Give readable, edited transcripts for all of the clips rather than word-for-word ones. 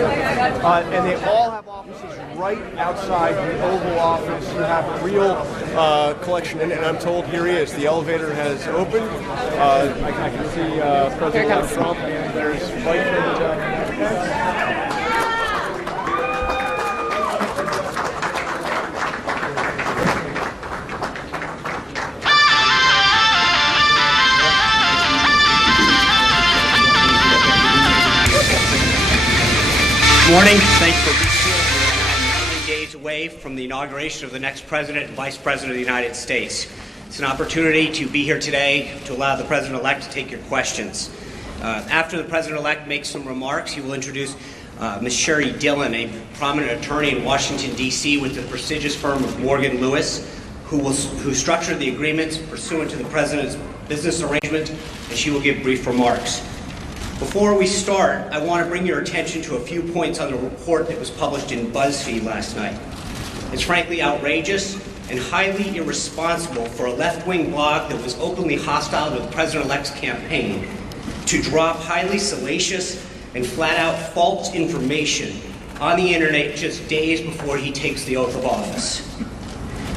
And they all have offices right outside the Oval Office. You have a real collection, and I'm told here he is. The elevator has opened. I can see President Trump, and there's Vice President Pence. Good morning. Thanks for being here. We're 9 days away from the inauguration of the next President and Vice President of the United States. It's an opportunity to be here today to allow the President-elect to take your questions. After the President-elect makes some remarks, he will introduce Ms. Sherry Dillon, a prominent attorney in Washington, D.C. with the prestigious firm of Morgan Lewis, who structured the agreements pursuant to the President's business arrangement, and she will give brief remarks. Before we start, I want to bring your attention to a few points on the report that was published in BuzzFeed last night. It's frankly outrageous and highly irresponsible for a left-wing blog that was openly hostile to the President-elect's campaign to drop highly salacious and flat-out false information on the internet just days before he takes the oath of office.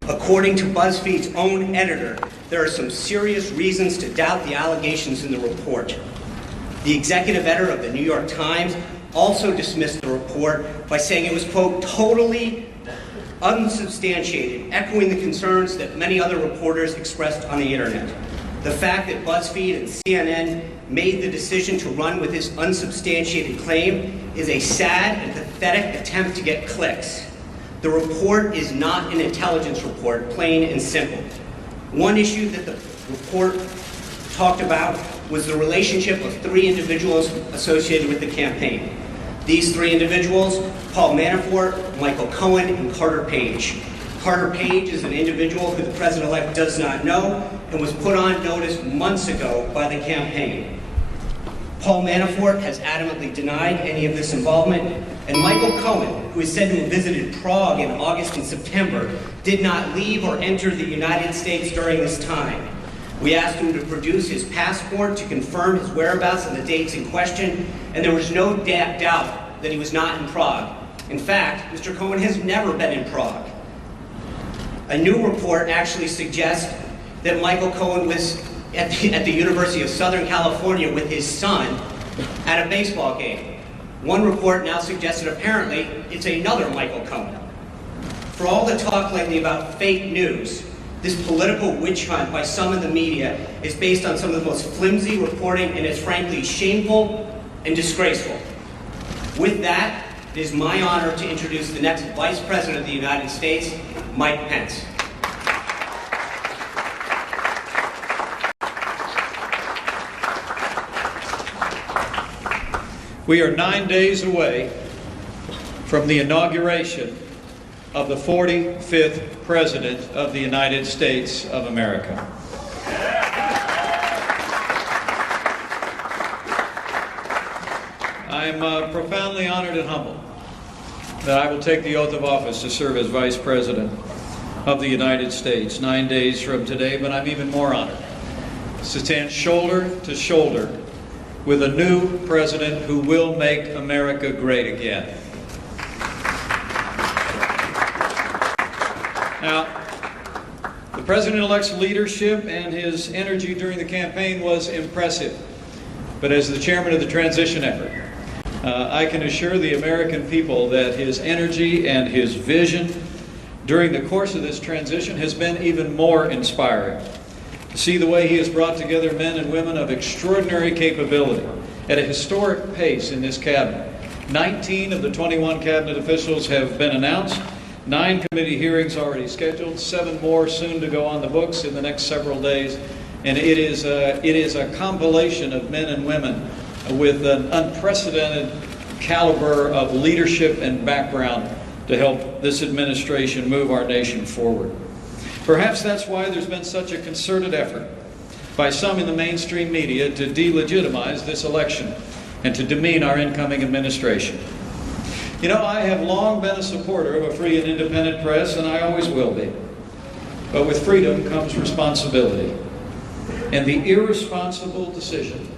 According to BuzzFeed's own editor, there are some serious reasons to doubt the allegations in the report. The executive editor of the New York Times also dismissed the report by saying it was, quote, totally unsubstantiated, echoing the concerns that many other reporters expressed on the internet. The fact that BuzzFeed and CNN made the decision to run with this unsubstantiated claim is a sad and pathetic attempt to get clicks. The report is not an intelligence report, plain and simple. One issue that the report talked about was the relationship of 3 individuals associated with the campaign. These 3 individuals, Paul Manafort, Michael Cohen, and Carter Page. Carter Page is an individual who the President-elect does not know and was put on notice months ago by the campaign. Paul Manafort has adamantly denied any of this involvement, and Michael Cohen, who is said to have visited Prague in August and September, did not leave or enter the United States during this time. We asked him to produce his passport to confirm his whereabouts and the dates in question, and there was no doubt that he was not in Prague. In fact, Mr. Cohen has never been in Prague. A new report actually suggests that Michael Cohen was at the University of Southern California with his son at a baseball game. One report now suggests that apparently it's another Michael Cohen. For all the talk lately about fake news, this political witch hunt by some of the media is based on some of the most flimsy reporting, and it's frankly shameful and disgraceful. With that, it is my honor to introduce the next Vice President of the United States, Mike Pence. We are 9 days away from the inauguration of the 45th President of the United States of America. I'm profoundly honored and humbled that I will take the oath of office to serve as Vice President of the United States 9 days from today, but I'm even more honored to stand shoulder to shoulder with a new president who will make America great again. Now, the President-elect's leadership and his energy during the campaign was impressive. But as the chairman of the transition effort, I can assure the American people that his energy and his vision during the course of this transition has been even more inspiring. To see the way he has brought together men and women of extraordinary capability at a historic pace in this cabinet. 19 of the 21 cabinet officials have been announced. 9 committee hearings already scheduled, 7 more soon to go on the books in the next several days. And it is a compilation of men and women with an unprecedented caliber of leadership and background to help this administration move our nation forward. Perhaps that's why there's been such a concerted effort by some in the mainstream media to delegitimize this election and to demean our incoming administration. You know, I have long been a supporter of a free and independent press, and I always will be. But with freedom comes responsibility. And the irresponsible decision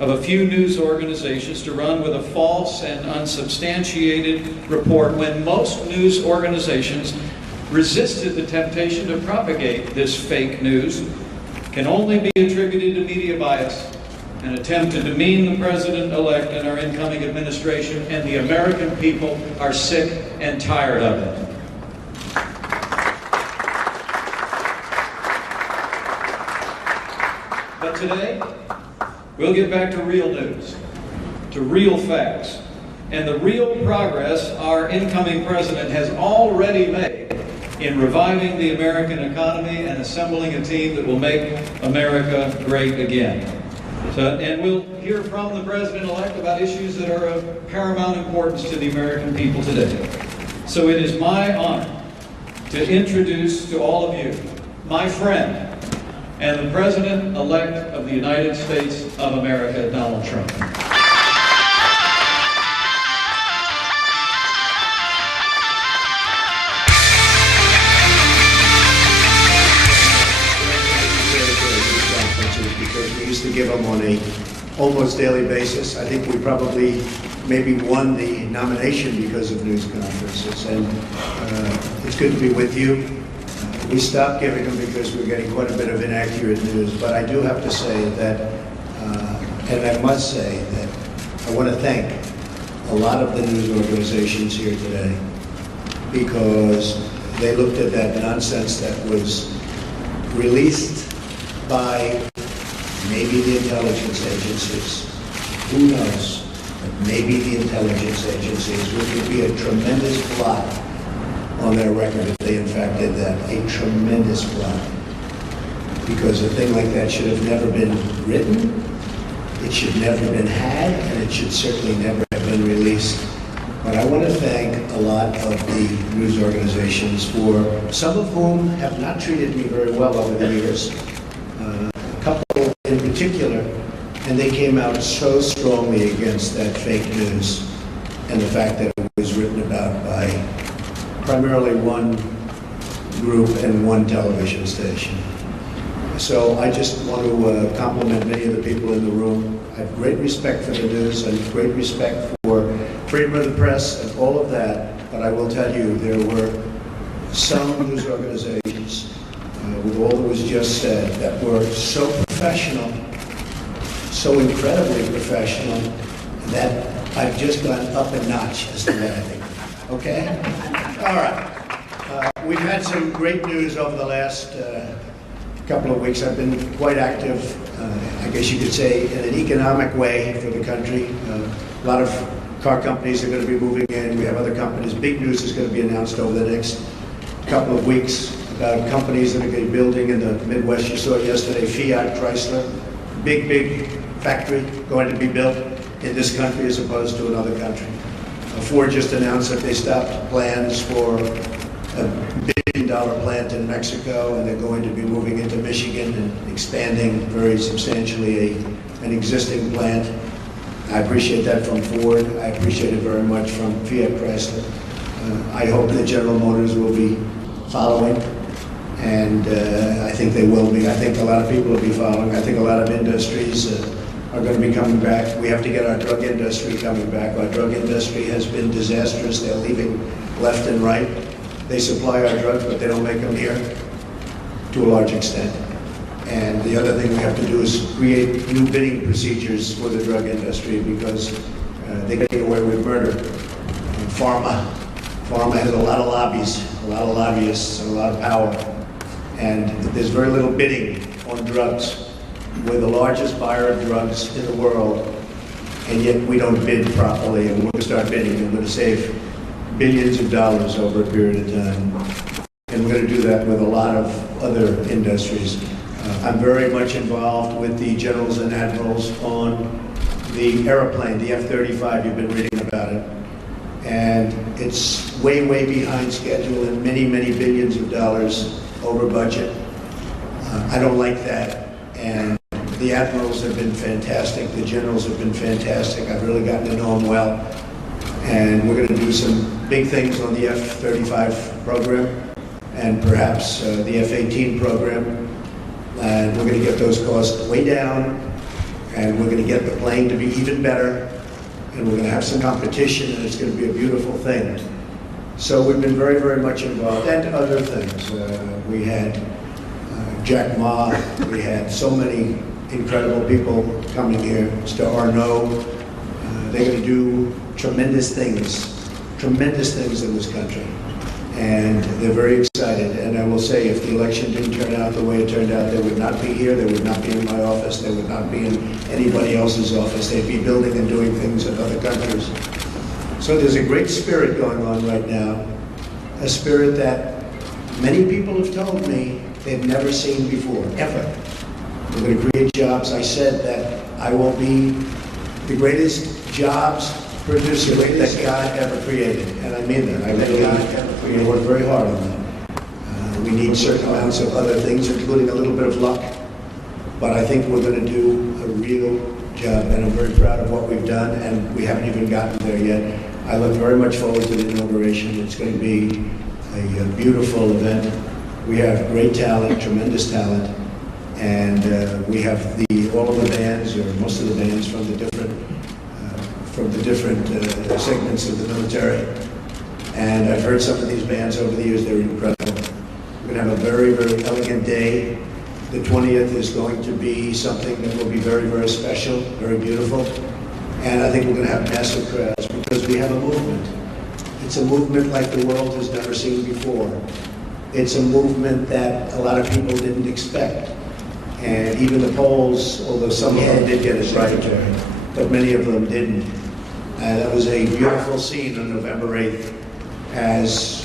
of a few news organizations to run with a false and unsubstantiated report when most news organizations resisted the temptation to propagate this fake news can only be attributed to media bias, an attempt to demean the president-elect and our incoming administration, and the American people are sick and tired of it. But today, we'll get back to real news, to real facts, and the real progress our incoming president has already made in reviving the American economy and assembling a team that will make America great again. And we'll hear from the president-elect about issues that are of paramount importance to the American people today. So it is my honor to introduce to all of you my friend and the President-elect of the United States of America, Donald Trump. Because we used to give them on a almost daily basis. I think we probably maybe won the nomination because of news conferences, and it's good to be with you. We stopped giving them because we're getting quite a bit of inaccurate news, but I do have to say that, and I must say that I want to thank a lot of the news organizations here today, because they looked at that nonsense that was released by maybe the intelligence agencies. Who knows? But maybe the intelligence agencies, which would be a tremendous blot on their record if they in fact did that. A tremendous blot. Because a thing like that should have never been written, it should never have been had, and it should certainly never have been released. But I want to thank a lot of the news organizations, for some of whom have not treated me very well over the years. A couple in particular, and they came out so strongly against that fake news and the fact that it was written about by primarily one group and one television station. So I just want to compliment many of the people in the room. I have great respect for the news and great respect for freedom of the press and all of that, but I will tell you there were some news organizations, with all that was just said, that were so professional, so incredibly professional, that I've just gone up a notch as to what I think. Okay? All right. We've had some great news over the last couple of weeks. I've been quite active, I guess you could say, in an economic way for the country. A lot of car companies are going to be moving in. We have other companies. Big news is going to be announced over the next couple of weeks about companies that are going to be building in the Midwest. You saw it yesterday, Fiat, Chrysler, big factory going to be built in this country as opposed to another country. Ford just announced that they stopped plans for a $1 billion plant in Mexico, and they're going to be moving into Michigan and expanding very substantially an existing plant. I appreciate that from Ford. I appreciate it very much from Fiat Chrysler. I hope that General Motors will be following, and I think they will be. I think a lot of people will be following. I think a lot of industries are going to be coming back. We have to get our drug industry coming back. Our drug industry has been disastrous. They're leaving left and right. They supply our drugs, but they don't make them here to a large extent. And the other thing we have to do is create new bidding procedures for the drug industry, because they're getting away with murder. Pharma has a lot of lobbies, a lot of lobbyists, and a lot of power. And there's very little bidding on drugs. We're the largest buyer of drugs in the world, and yet we don't bid properly, and we're going to start bidding, and we're going to save billions of dollars over a period of time. And we're going to do that with a lot of other industries. I'm very much involved with the generals and admirals on the airplane, the F-35. You've been reading about it. And it's way behind schedule and many billions of dollars over budget. I don't like that. And the admirals have been fantastic. The generals have been fantastic. I've really gotten to know them well. And we're going to do some big things on the F-35 program and perhaps the F-18 program. And we're going to get those costs way down. And we're going to get the playing to be even better, and we're going to have some competition, and it's going to be a beautiful thing. So we've been very, very much involved, and other things. We had Jack Ma, we had so many incredible people coming here. Mr. Arnaud, they're going to do tremendous things in this country. And they're very excited. And I will say, if the election didn't turn out the way it turned out, they would not be here, they would not be in my office, they would not be in anybody else's office. They'd be building and doing things in other countries. So there's a great spirit going on right now, a spirit that many people have told me they've never seen before, ever. We're going to create jobs. I said that I will be the greatest jobs producer that God ever created. And I mean that. I really work very hard on that. We need certain amounts of other things, including a little bit of luck. But I think we're going to do a real job, and I'm very proud of what we've done, and we haven't even gotten there yet. I look very much forward to the inauguration. It's going to be a beautiful event. We have great talent, tremendous talent, and we have all of the bands, or most of the bands, from the different segments of the military. And I've heard some of these bands over the years. They're incredible. We're going to have a very, very elegant day. The 20th is going to be something that will be very, very special, very beautiful. And I think we're going to have massive crowds because we have a movement. It's a movement like the world has never seen before. It's a movement that a lot of people didn't expect. And even the polls, although some of them did get a secretary, but many of them didn't. That was a beautiful scene on November 8th as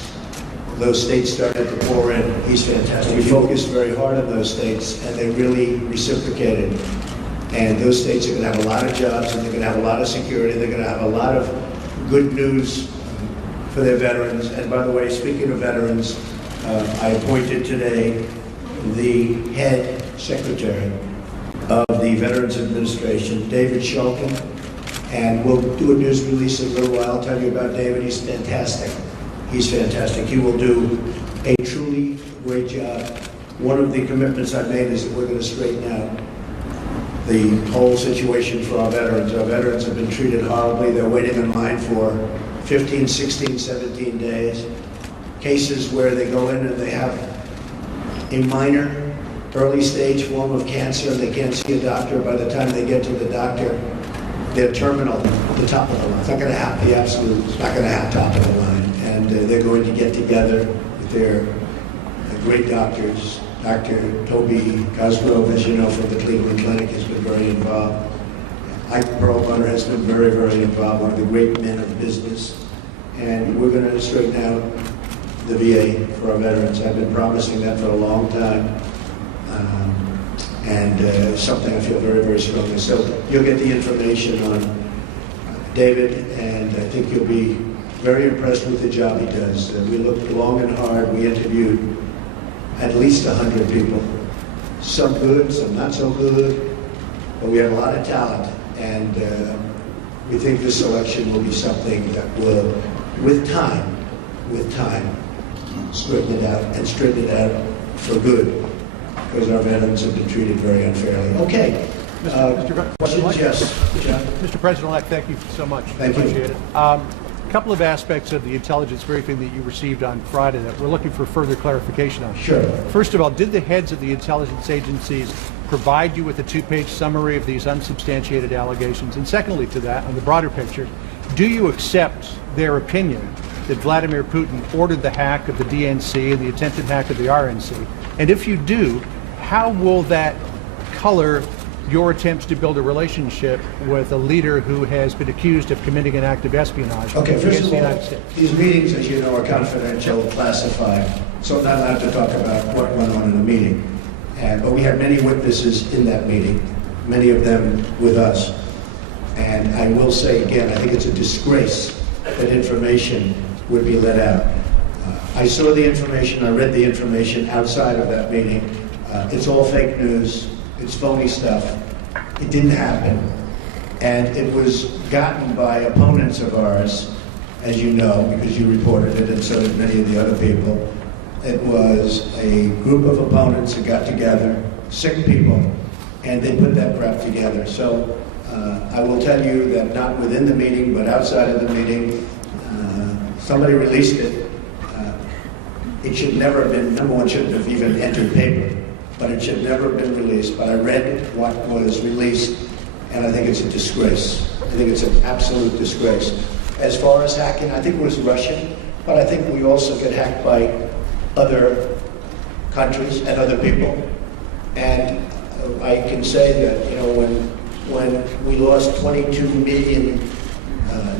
those states started to pour in. He's fantastic. We focused very hard on those states, and they really reciprocated. And those states are going to have a lot of jobs, and they're going to have a lot of security. They're going to have a lot of good news for their veterans. And by the way, speaking of veterans, I appointed today the head secretary of the Veterans Administration, David Shulkin, and we'll do a news release in a little while. I'll tell you about David. He's fantastic. He's fantastic. He will do a truly great job. One of the commitments I've made is that we're going to straighten out the whole situation for our veterans. Our veterans have been treated horribly. They're waiting in line for 15, 16, 17 days. Cases where they go in and they have a minor early stage form of cancer and they can't see a doctor. By the time they get to the doctor, they're terminal, the top of the line. It's not going to happen, the absolute, it's not going to happen top of the line. And they're going to get together with their great doctors. Dr. Toby Cosgrove, as you know, from the Cleveland Clinic, has been very involved. Ike Perlmutter has been very, very involved, one of the great men of business. And we're going to straighten out the VA for our veterans. I've been promising that for a long time. And something I feel very, very strongly. So you'll get the information on David, and I think you'll be very impressed with the job he does. We looked long and hard. We interviewed at least 100 people. Some good, some not so good, but we have a lot of talent. And we think this election will be something that will, with time, straighten it out, and straighten it out for good. Because our veterans have been treated very unfairly. Okay. Questions? Yes. John? Mr. President-elect, thank you so much. Thank you. Appreciate it. A couple of aspects of the intelligence briefing that you received on Friday that we're looking for further clarification on. Sure. First of all, did the heads of the intelligence agencies provide you with a two-page summary of these unsubstantiated allegations? And secondly to that, on the broader picture, do you accept their opinion that Vladimir Putin ordered the hack of the DNC and the attempted hack of the RNC? And if you do, how will that color your attempts to build a relationship with a leader who has been accused of committing an act of espionage Okay, first against of the all, United States? these meetings, as you know, are confidential, classified, so I'm not allowed to talk about what went on in a meeting. But we had many witnesses in that meeting, many of them with us. And I will say again, I think it's a disgrace that information would be let out. I saw the information, I read the information outside of that meeting. It's all fake news, it's phony stuff. It didn't happen. And it was gotten by opponents of ours, as you know, because you reported it and so did many of the other people. It was a group of opponents that got together, sick people, and they put that crap together. So I will tell you that not within the meeting, but outside of the meeting, somebody released it. It should never have been, number one, shouldn't have even entered paper, but it should never have been released. But I read what was released, and I think it's a disgrace. I think it's an absolute disgrace. As far as hacking, I think it was Russian, but I think we also get hacked by other countries and other people. And I can say that, you know, when we lost 22 million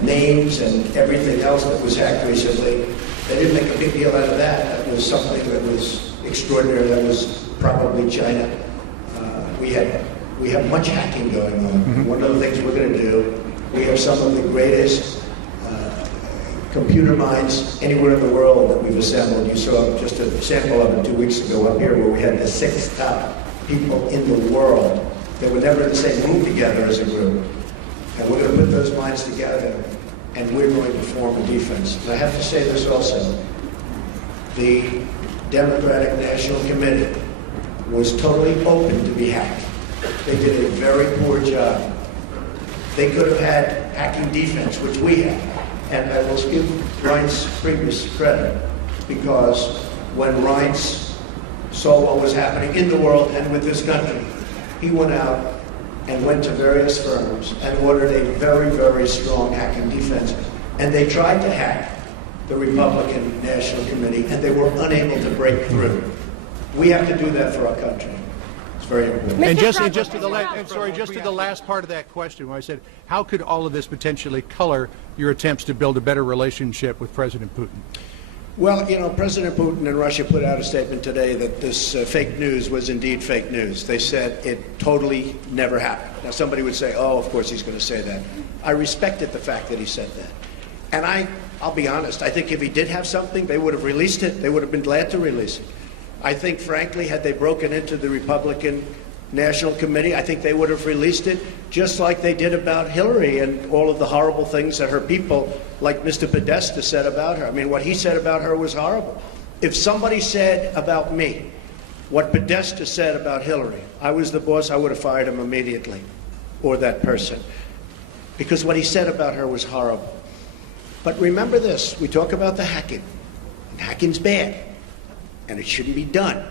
names and everything else that was hacked recently, they didn't make a big deal out of that. That was something that was extraordinary. That was probably China. We have much hacking going on. Mm-hmm. One of the things we're going to do, we have some of the greatest computer minds anywhere in the world that we've assembled. You saw just a sample of it 2 weeks ago up here, where we had the 6 top people in the world that were never in the same room together as a group. And we're going to put those minds together, and we're going to form a defense. And I have to say this also. The Democratic National Committee was totally open to be hacked. They did a very poor job. They could have had hacking defense, which we have. And I will give Reince Priebus credit, because when Reince saw what was happening in the world and with this country, he went out and went to various firms and ordered a very, very strong hacking defense. And they tried to hack the Republican National Committee, and they were unable to break through. We have to do that for our country. It's very important. And just to the last part of that question, where I said, how could all of this potentially color your attempts to build a better relationship with President Putin? Well, you know, President Putin and Russia put out a statement today that this fake news was indeed fake news. They said it totally never happened. Now, somebody would say, oh, of course he's going to say that. I respected the fact that he said that. And I'll be honest, I think if he did have something, they would have released it. They would have been glad to release it. I think, frankly, had they broken into the Republican National Committee, I think they would have released it, just like they did about Hillary and all of the horrible things that her people, like Mr. Podesta, said about her. I mean, what he said about her was horrible. If somebody said about me what Podesta said about Hillary, I was the boss, I would have fired him immediately, or that person, because what he said about her was horrible. But remember this, we talk about the hacking, and hacking's bad, and it shouldn't be done.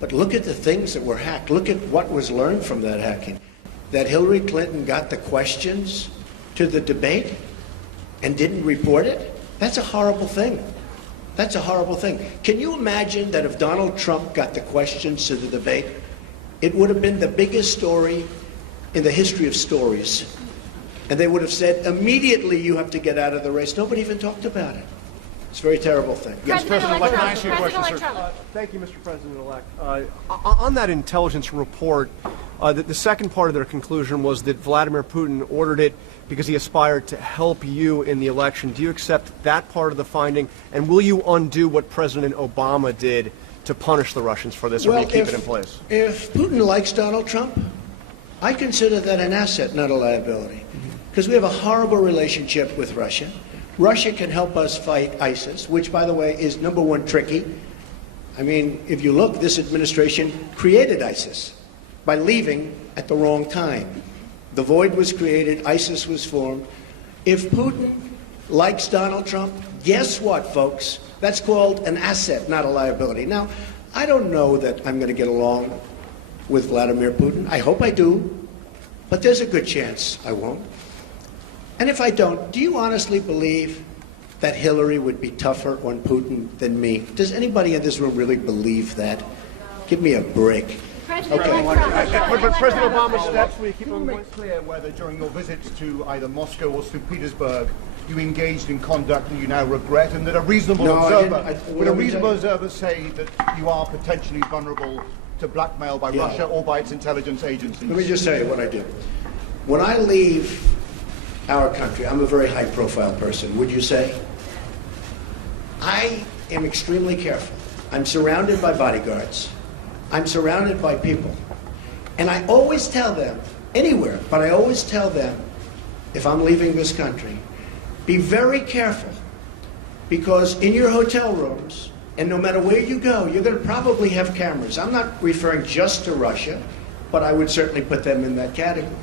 But look at the things that were hacked. Look at what was learned from that hacking. That Hillary Clinton got the questions to the debate and didn't report it? That's a horrible thing. That's a horrible thing. Can you imagine that if Donald Trump got the questions to the debate, it would have been the biggest story in the history of stories. And they would have said, immediately you have to get out of the race. Nobody even talked about it. It's a very terrible thing. Yes, President, President-elect can I ask you a question, sir? Thank you, Mr. President-elect. On that intelligence report, the second part of their conclusion was that Vladimir Putin ordered it because he aspired to help you in the election. Do you accept that part of the finding? And will you undo what President Obama did to punish the Russians for this, or will you keep it in place? If Putin likes Donald Trump, I consider that an asset, not a liability. Because we have a horrible relationship with Russia. Russia can help us fight ISIS, which, by the way, is, number one, tricky. I mean, if you look, this administration created ISIS by leaving at the wrong time. The void was created, ISIS was formed. If Putin likes Donald Trump, guess what, folks? That's called an asset, not a liability. Now, I don't know that I'm going to get along with Vladimir Putin. I hope I do, but there's a good chance I won't. And if I don't, do you honestly believe that Hillary would be tougher on Putin than me? Does anybody in this room really believe that? Give me a break. President President Obama's steps, will you keep Can you make clear whether during your visits to either Moscow or St. Petersburg you engaged in conduct that you now regret, and that a reasonable would a reasonable observer say that you are potentially vulnerable to blackmail by Russia or by its intelligence agencies? Let me just tell you what I do. When I leave our country, I'm a very high-profile person, would you say? I am extremely careful. I'm surrounded by bodyguards. I'm surrounded by people. And I always tell them, anywhere, but I always tell them, if I'm leaving this country, be very careful, because in your hotel rooms, and no matter where you go, you're going to probably have cameras. I'm not referring just to Russia. but I would certainly put them in that category.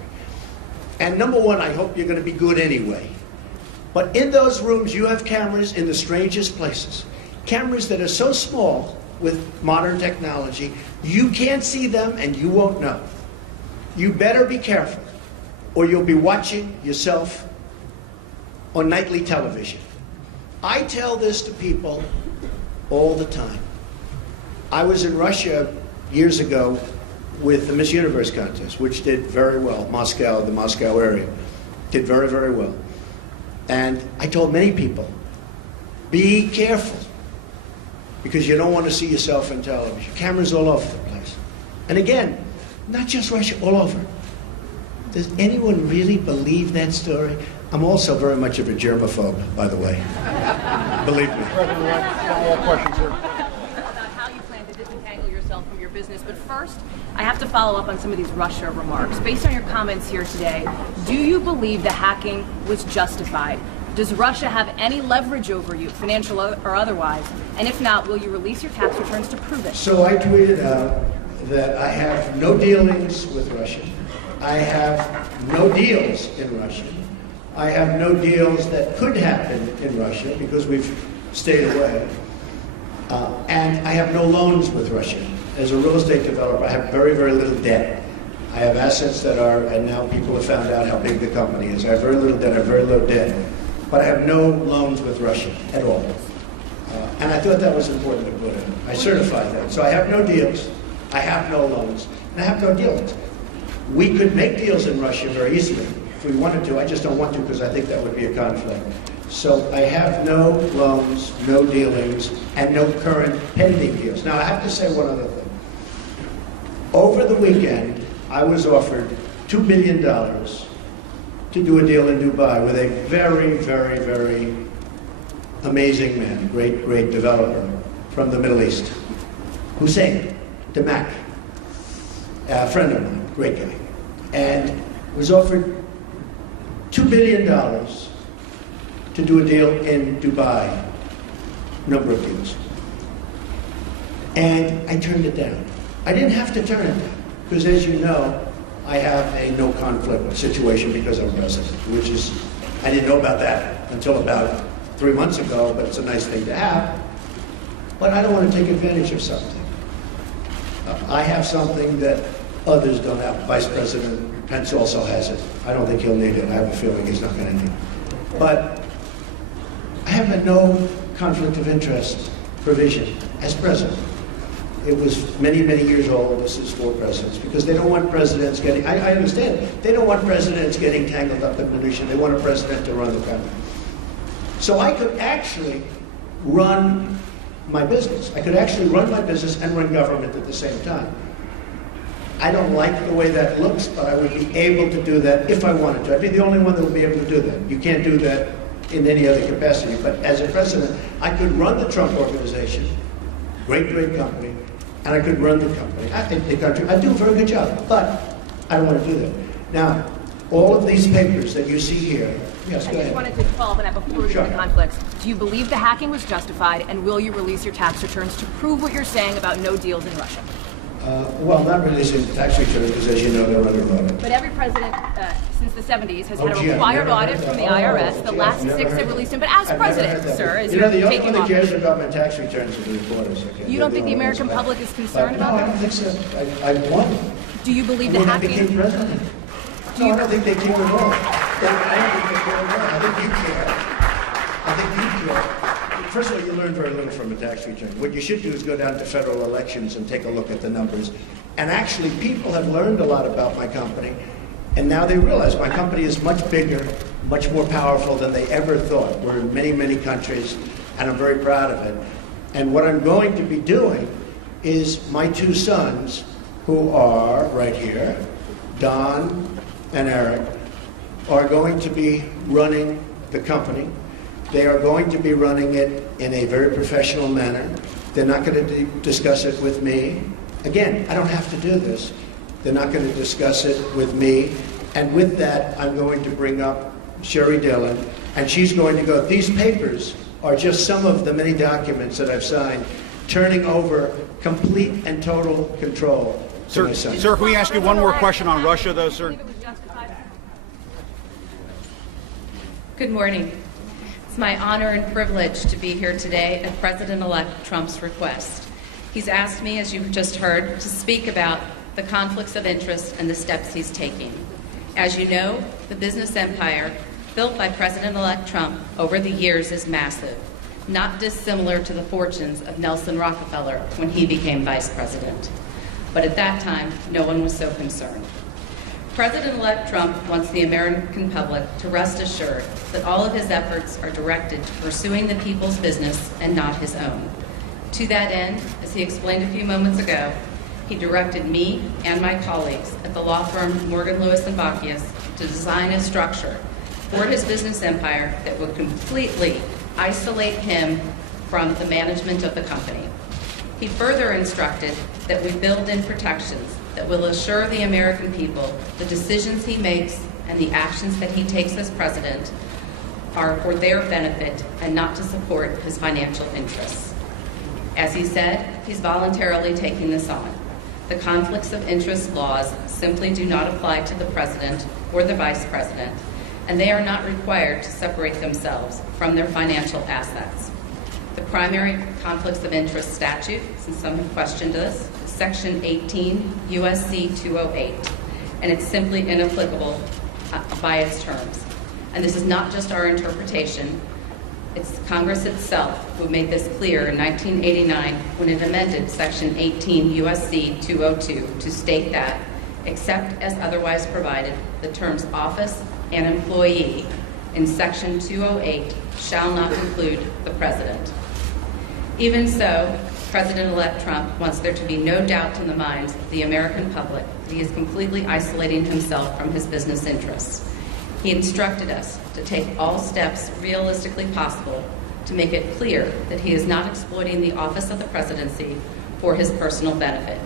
And number one, I hope you're going to be good anyway. But in those rooms, you have cameras in the strangest places. Cameras that are so small with modern technology, you can't see them and you won't know. You better be careful, or you'll be watching yourself on nightly television. I tell this to people all the time. I was in Russia years ago with the Miss Universe contest, which did very well. Moscow, the Moscow area, did very, very well. And I told many people, be careful, because you don't want to see yourself in television. Cameras all over the place. And again, not just Russia, all over. Does anyone really believe that story? I'm also very much of a germaphobe, by the way. Believe me. One more question, sir. About how you plan to disentangle yourself from your business. But first, I have to follow up on some of these Russia remarks. Based on your comments here today, do you believe the hacking was justified? Does Russia have any leverage over you, financial or otherwise? And if not, will you release your tax returns to prove it? So I tweeted out that I have no dealings with Russia. I have no deals in Russia. I have no deals that could happen in Russia because we've stayed away. And I have no loans with Russia. As a real estate developer, I have very, very little debt. I have assets that are, and now people have found out how big the company is. I have very little debt, I have very low debt. But I have no loans with Russia at all. And I thought that was important to put in. I certified that. So I have no deals, I have no loans, and I have no dealings. We could make deals in Russia very easily if we wanted to. I just don't want to because I think that would be a conflict. So I have no loans, no dealings, and no current pending deals. Now I have to say one other thing. Over the weekend, I was offered $2 billion to do a deal in Dubai with a very, very, very amazing man, great, great developer from the Middle East, Hussein Damak, a friend of mine, great guy, and was offered $2 billion to do a deal in Dubai, number of deals. And I turned it down. I didn't have to turn it down, because as you know, I have a no conflict situation because I'm president, which is, I didn't know about that until about 3 months ago, but it's a nice thing to have. But I don't want to take advantage of something. I have something that others don't have. Vice President Pence also has it. I don't think he'll need it. I have a feeling he's not going to need it. But I have a no conflict of interest provision as president. It was many, many years old. This is for presidents, because they don't want presidents getting, I understand, they don't want presidents getting tangled up in minutia. They want a president to run the country. So I could actually run my business. I could actually run my business and run government at the same time. I don't like the way that looks, but I would be able to do that if I wanted to. I'd be the only one that would be able to do that. You can't do that in any other capacity. But as a president, I could run the Trump Organization, great, great company, and I could run the company. I think the country, I do a very good job, but I don't want to do that. Now, all of these papers that you see here, yes, go ahead. I just wanted to follow up on that before we get into conflicts. Do you believe the hacking was justified, and will you release your tax returns to prove what you're saying about no deals in Russia? Well, not releasing tax returns, because as you know, they're under audit. But every president since the 70s has had a required audit from the IRS. The last 6 have released him. But as president, sir, as you're taking the only one that cares about my tax returns are the reporters. Okay? You don't think the American public is concerned about that? No, I don't think so. I won. Do you believe the I hacking? became president. No, I don't think they care at all. I don't think they care at all. I think you care. I think you care. First of all, you learn very little from a tax return. What you should do is go down to federal elections and take a look at the numbers. And actually, people have learned a lot about my company, and now they realize my company is much bigger, much more powerful than they ever thought. We're in many, many countries, and I'm very proud of it. And what I'm going to be doing is my 2 sons, who are right here, Don and Eric, are going to be running the company. They are going to be running it in a very professional manner. They're not going to discuss it with me. Again, I don't have to do this. They're not going to discuss it with me. And with that, I'm going to bring up Sherry Dillon, and she's going to go, these papers are just some of the many documents that I've signed, turning over complete and total control to my son. Sir, can we ask you one more question on Russia, though, sir? Good morning. It's my honor and privilege to be here today at President-elect Trump's request. He's asked me, as you've just heard, to speak about the conflicts of interest and the steps he's taking. As you know, the business empire built by President-elect Trump over the years is massive, not dissimilar to the fortunes of Nelson Rockefeller when he became vice president. But at that time, no one was so concerned. President-elect Trump wants the American public to rest assured that all of his efforts are directed to pursuing the people's business and not his own. To that end, as he explained a few moments ago, he directed me and my colleagues at the law firm Morgan, Lewis & Bockius to design a structure for his business empire that would completely isolate him from the management of the company. He further instructed that we build in protections that will assure the American people the decisions he makes and the actions that he takes as president are for their benefit and not to support his financial interests. As he said, he's voluntarily taking this on. The conflicts of interest laws simply do not apply to the president or the vice president, and they are not required to separate themselves from their financial assets. The primary conflicts of interest statute, since some have questioned this, is Section 18 U.S.C. 208, and it's simply inapplicable by its terms. And this is not just our interpretation. It's Congress itself who made this clear in 1989 when it amended Section 18 U.S.C. 202 to state that, except as otherwise provided, the terms office and employee in Section 208 shall not include the president. Even so, President-elect Trump wants there to be no doubt in the minds of the American public that he is completely isolating himself from his business interests. He instructed us to take all steps realistically possible to make it clear that he is not exploiting the office of the presidency for his personal benefit.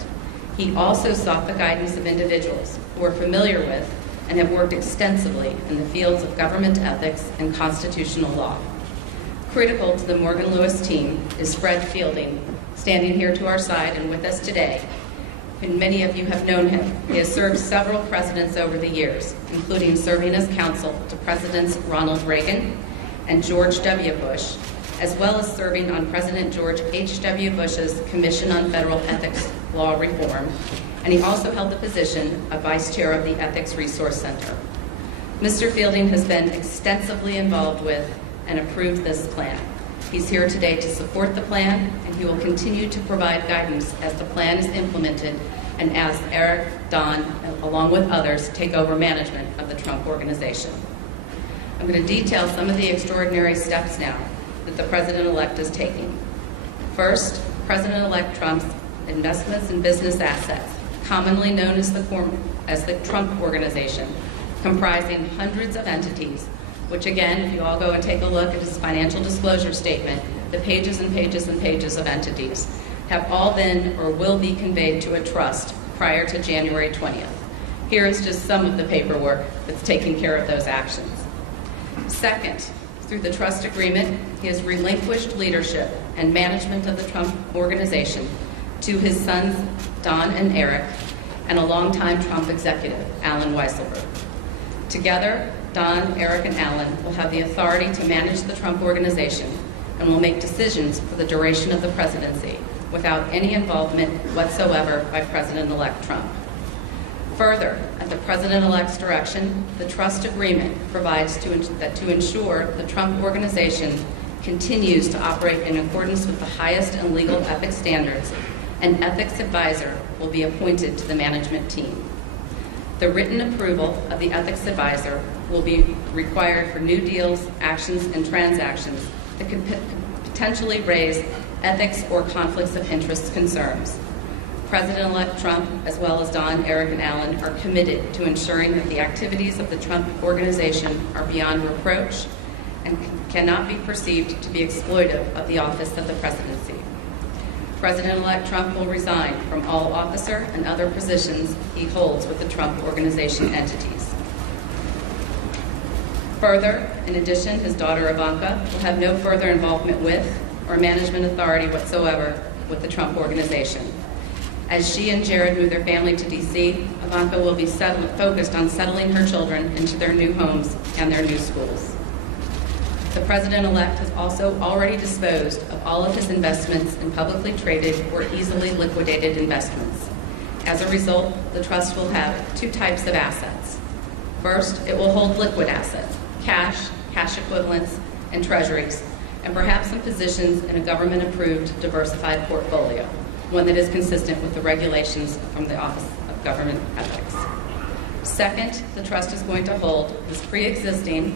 He also sought the guidance of individuals who are familiar with and have worked extensively in the fields of government ethics and constitutional law. Critical to the Morgan Lewis team is Fred Fielding, standing here to our side and with us today. And many of you have known him. He has served several presidents over the years, including serving as counsel to Presidents Ronald Reagan and George W. Bush, as well as serving on President George H.W. Bush's Commission on Federal Ethics Law Reform, and he also held the position of Vice Chair of the Ethics Resource Center. Mr. Fielding has been extensively involved with and approved this plan. He's here today to support the plan, and he will continue to provide guidance as the plan is implemented and as Eric, Don, along with others, take over management of the Trump Organization. I'm going to detail some of the extraordinary steps now that the President-elect is taking. First, President-elect Trump's investments in business assets, commonly known as the Trump Organization, comprising hundreds of entities, which again, if you all go and take a look at his financial disclosure statement, the pages and pages and pages of entities have all been or will be conveyed to a trust prior to January 20th. Here is just some of the paperwork that's taking care of those actions. Second, through the trust agreement, he has relinquished leadership and management of the Trump Organization to his sons, Don and Eric, and a longtime Trump executive, Alan Weisselberg. Together, Don, Eric, and Alan will have the authority to manage the Trump Organization and will make decisions for the duration of the presidency without any involvement whatsoever by President-elect Trump. Further, at the President-elect's direction, the trust agreement provides to ensure the Trump Organization continues to operate in accordance with the highest and legal ethics standards, an ethics advisor will be appointed to the management team. The written approval of the ethics advisor will be required for new deals, actions, and transactions that could potentially raise ethics or conflicts of interest concerns. President-elect Trump, as well as Don, Eric, and Alan, are committed to ensuring that the activities of the Trump Organization are beyond reproach and cannot be perceived to be exploitive of the office of the presidency. President-elect Trump will resign from all officer and other positions he holds with the Trump Organization entities. Further, in addition, his daughter Ivanka will have no further involvement with or management authority whatsoever with the Trump Organization. As she and Jared move their family to D.C., Ivanka will be focused on settling her children into their new homes and their new schools. The president-elect has also already disposed of all of his investments in publicly traded or easily liquidated investments. As a result, the trust will have two types of assets. First, it will hold liquid assets, cash, cash equivalents, and treasuries, and perhaps some positions in a government-approved diversified portfolio, one that is consistent with the regulations from the Office of Government Ethics. Second, the trust is going to hold his pre-existing,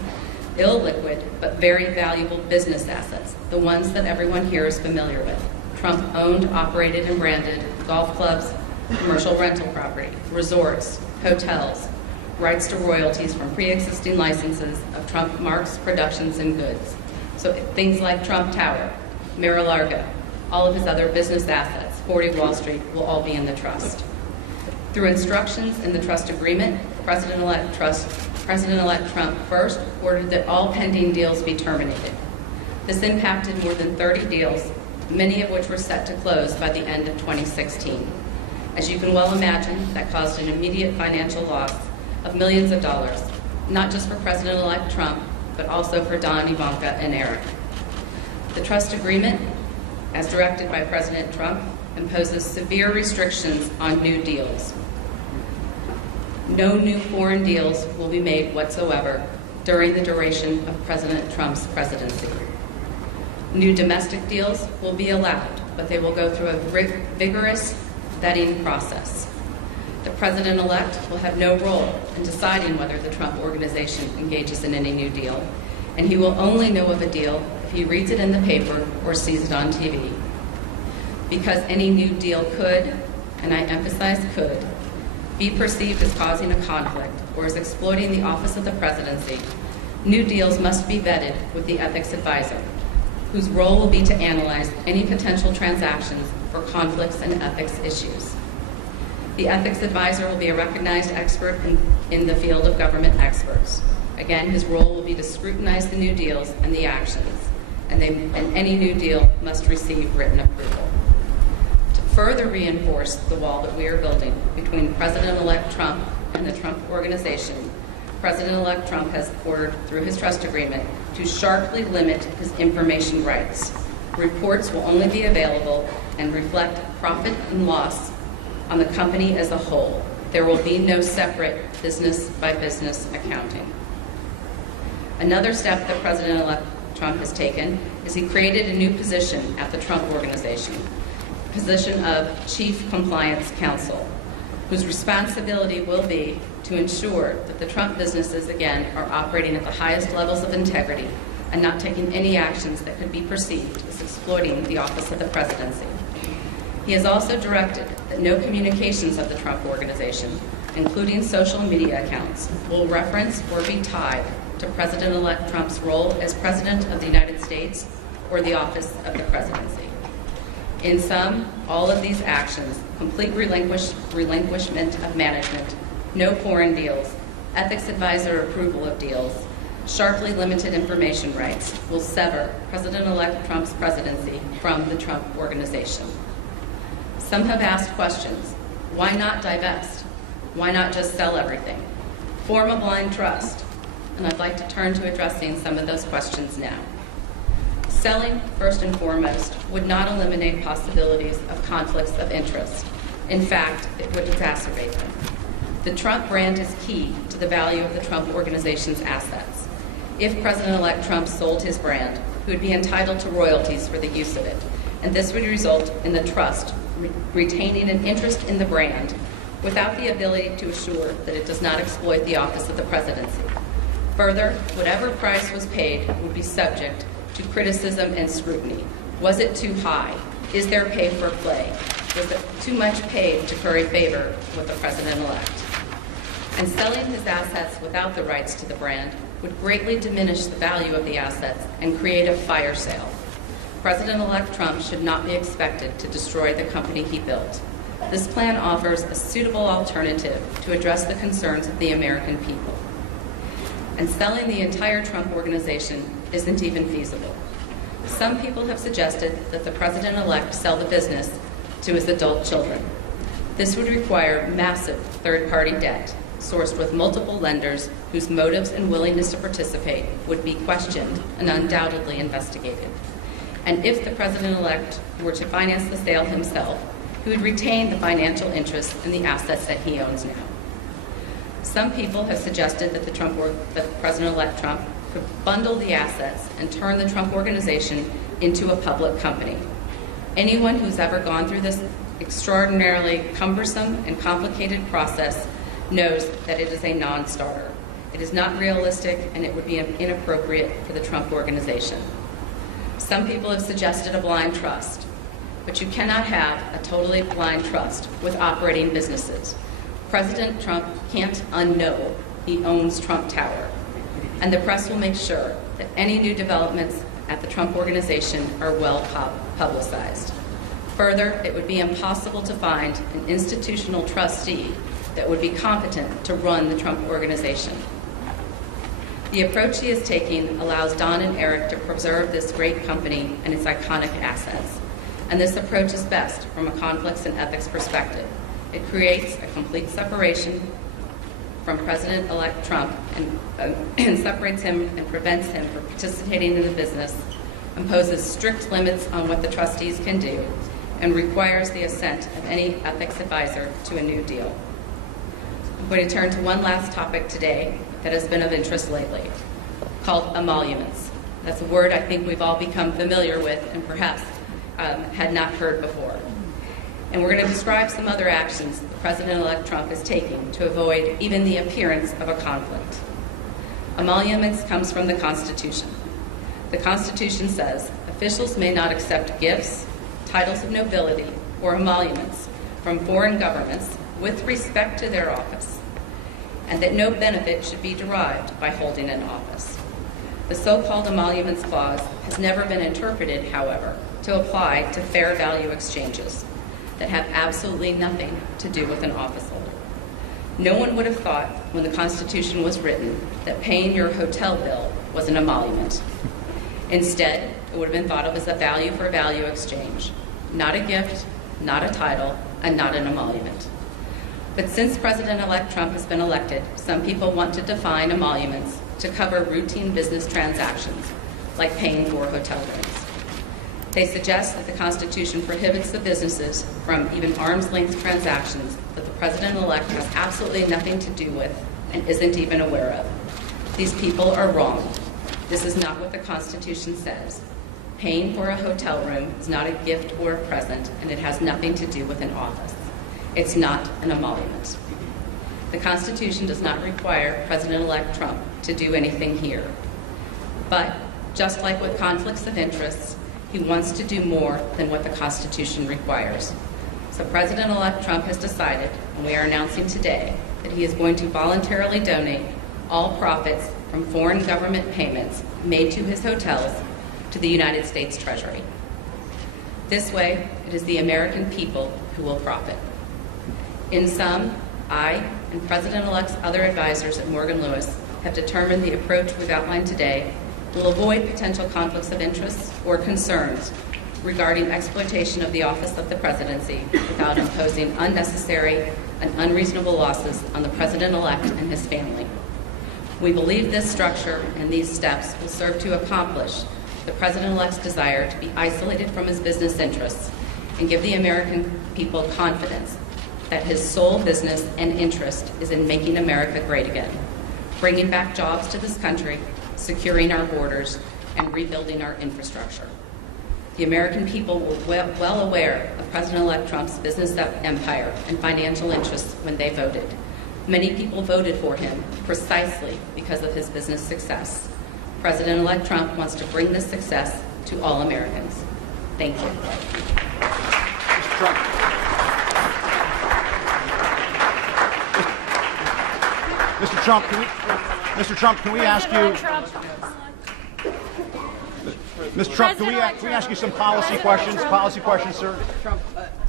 illiquid, but very valuable business assets, the ones that everyone here is familiar with. Trump-owned, operated, and branded golf clubs, commercial rental property, resorts, hotels, rights to royalties from pre-existing licenses of Trump marks, productions, and goods. So things like Trump Tower, Mar-a-Lago, all of his other business assets, 40 Wall Street, will all be in the trust. Through instructions in the trust agreement, President-elect Trump first ordered that all pending deals be terminated. This impacted more than 30 deals, many of which were set to close by the end of 2016. As you can well imagine, that caused an immediate financial loss of millions of dollars, not just for President-elect Trump, but also for Don, Ivanka, and Eric. The trust agreement, as directed by President Trump, imposes severe restrictions on new deals. No new foreign deals will be made whatsoever during the duration of President Trump's presidency. New domestic deals will be allowed, but they will go through a vigorous vetting process. The president-elect will have no role in deciding whether the Trump Organization engages in any new deal, and he will only know of a deal if he reads it in the paper or sees it on TV. Because any new deal could, and I emphasize could, be perceived as causing a conflict or as exploiting the office of the presidency, new deals must be vetted with the ethics advisor, whose role will be to analyze any potential transactions for conflicts and ethics issues. The ethics advisor will be a recognized expert in the field of government experts. Again, his role will be to scrutinize the new deals and the actions, and any new deal must receive written approval. To further reinforce the wall that we are building between President-elect Trump and the Trump Organization, President-elect Trump has ordered, through his trust agreement, to sharply limit his information rights. Reports will only be available and reflect profit and loss on the company as a whole. There will be no separate business-by-business accounting. Another step that President-elect Trump has taken is he created a new position at the Trump Organization, the position of Chief Compliance Counsel, whose responsibility will be to ensure that the Trump businesses, again, are operating at the highest levels of integrity and not taking any actions that could be perceived as exploiting the office of the presidency. He has also directed that no communications of the Trump Organization, including social media accounts, will reference or be tied to President-elect Trump's role as President of the United States or the office of the presidency. In sum, all of these actions, complete relinquishment of management, no foreign deals, ethics advisor approval of deals, sharply limited information rights, will sever President-elect Trump's presidency from the Trump Organization. Some have asked questions. Why not divest? Why not just sell everything? Form a blind trust. And I'd like to turn to addressing some of those questions now. Selling, first and foremost, would not eliminate possibilities of conflicts of interest. In fact, it would exacerbate them. The Trump brand is key to the value of the Trump Organization's assets. If President-elect Trump sold his brand, he would be entitled to royalties for the use of it, and this would result in the trust retaining an interest in the brand without the ability to assure that it does not exploit the office of the presidency. Further, whatever price was paid would be subject to criticism and scrutiny. Was it too high? Is there pay for play? Was it too much paid to curry favor with the president-elect? And selling his assets without the rights to the brand would greatly diminish the value of the assets and create a fire sale. President-elect Trump should not be expected to destroy the company he built. This plan offers a suitable alternative to address the concerns of the American people. And selling the entire Trump Organization isn't even feasible. Some people have suggested that the president-elect sell the business to his adult children. This would require massive third-party debt sourced with multiple lenders whose motives and willingness to participate would be questioned and undoubtedly investigated. And if the president-elect were to finance the sale himself, he would retain the financial interest in the assets that he owns now. Some people have suggested that President-elect Trump could bundle the assets and turn the Trump Organization into a public company. Anyone who's ever gone through this extraordinarily cumbersome and complicated process knows that it is a non-starter. It is not realistic, and it would be inappropriate for the Trump Organization. Some people have suggested a blind trust, but you cannot have a totally blind trust with operating businesses. President Trump can't unknow he owns Trump Tower, and the press will make sure that any new developments at the Trump Organization are well publicized. Further, it would be impossible to find an institutional trustee that would be competent to run the Trump Organization. The approach he is taking allows Don and Eric to preserve this great company and its iconic assets. And this approach is best from a conflicts and ethics perspective. It creates a complete separation from President-elect Trump and separates him and prevents him from participating in the business, imposes strict limits on what the trustees can do, and requires the assent of any ethics advisor to a new deal. I'm going to turn to one last topic today that has been of interest lately, called emoluments. That's a word I think we've all become familiar with and perhaps had not heard before. And we're going to describe some other actions that President-elect Trump is taking to avoid even the appearance of a conflict. Emoluments comes from the Constitution. The Constitution says officials may not accept gifts, titles of nobility, or emoluments from foreign governments with respect to their office, and that no benefit should be derived by holding an office. The so-called emoluments clause has never been interpreted, however, to apply to fair value exchanges that have absolutely nothing to do with an office holder. No one would have thought when the Constitution was written that paying your hotel bill was an emolument. Instead, it would have been thought of as a value for value exchange, not a gift, not a title, and not an emolument. But since President-elect Trump has been elected, some people want to define emoluments to cover routine business transactions, like paying for hotel rooms. They suggest that the Constitution prohibits the businesses from even arm's-length transactions that the President-elect has absolutely nothing to do with and isn't even aware of. These people are wrong. This is not what the Constitution says. Paying for a hotel room is not a gift or a present, and it has nothing to do with an office. It's not an emolument. The Constitution does not require President-elect Trump to do anything here. But just like with conflicts of interest, he wants to do more than what the Constitution requires. So President-elect Trump has decided, and we are announcing today, that he is going to voluntarily donate all profits from foreign government payments made to his hotels to the United States Treasury. This way, it is the American people who will profit. In sum, I and President-elect's other advisors at Morgan Lewis have determined the approach we've outlined today will avoid potential conflicts of interest or concerns regarding exploitation of the office of the presidency without imposing unnecessary and unreasonable losses on the president-elect and his family. We believe this structure and these steps will serve to accomplish the president-elect's desire to be isolated from his business interests and give the American people confidence that his sole business and interest is in making America great again, bringing back jobs to this country, securing our borders, and rebuilding our infrastructure. The American people were well aware of President-elect Trump's business empire and financial interests when they voted. Many people voted for him precisely because of his business success. President-elect Trump wants to bring this success to all Americans. Thank you. Mr. Trump. Mr. Trump, can we ask you? Mr. Trump, can we ask you some policy questions? Policy questions, sir. Trump,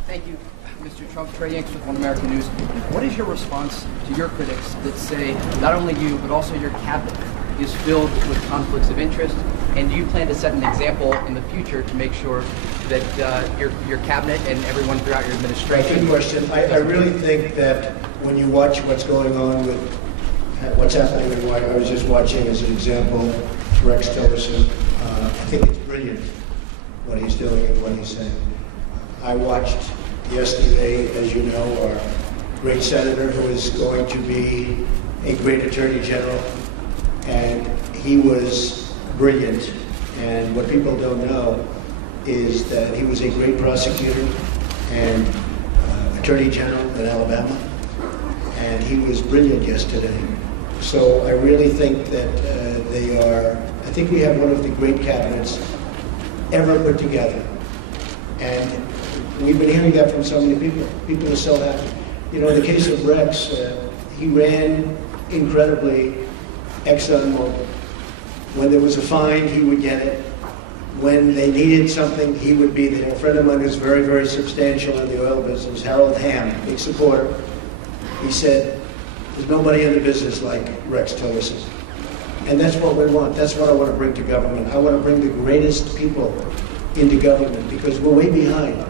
thank you, Mr. Trump. Trey Yanks with One American News. What is your response to your critics that say not only you but also your cabinet is filled with conflicts of interest And do you plan to set an example in the future to make sure that your cabinet and everyone throughout your administration? Good question. I really think that when you watch what's going on with what's happening in Hawaii, I was just watching as an example Rex Tillerson. I think it's brilliant what he's doing and what he's saying. I watched yesterday, as you know, our great senator who is going to be a great attorney general, and he was brilliant. And what people don't know is that he was a great prosecutor and attorney general in Alabama, and he was brilliant yesterday. So I really think that I think we have one of the great cabinets ever put together. And we've been hearing that from so many people. People are so happy. You know, in the case of Rex, he ran incredibly ExxonMobil. When there was a fine, he would get it. When they needed something, he would be there. A friend of mine who's very, very substantial in the oil business, Harold Hamm, big supporter, he said, there's nobody in the business like Rex Tillerson. And that's what we want. That's what I want to bring to government. I want to bring the greatest people into government because we're way behind.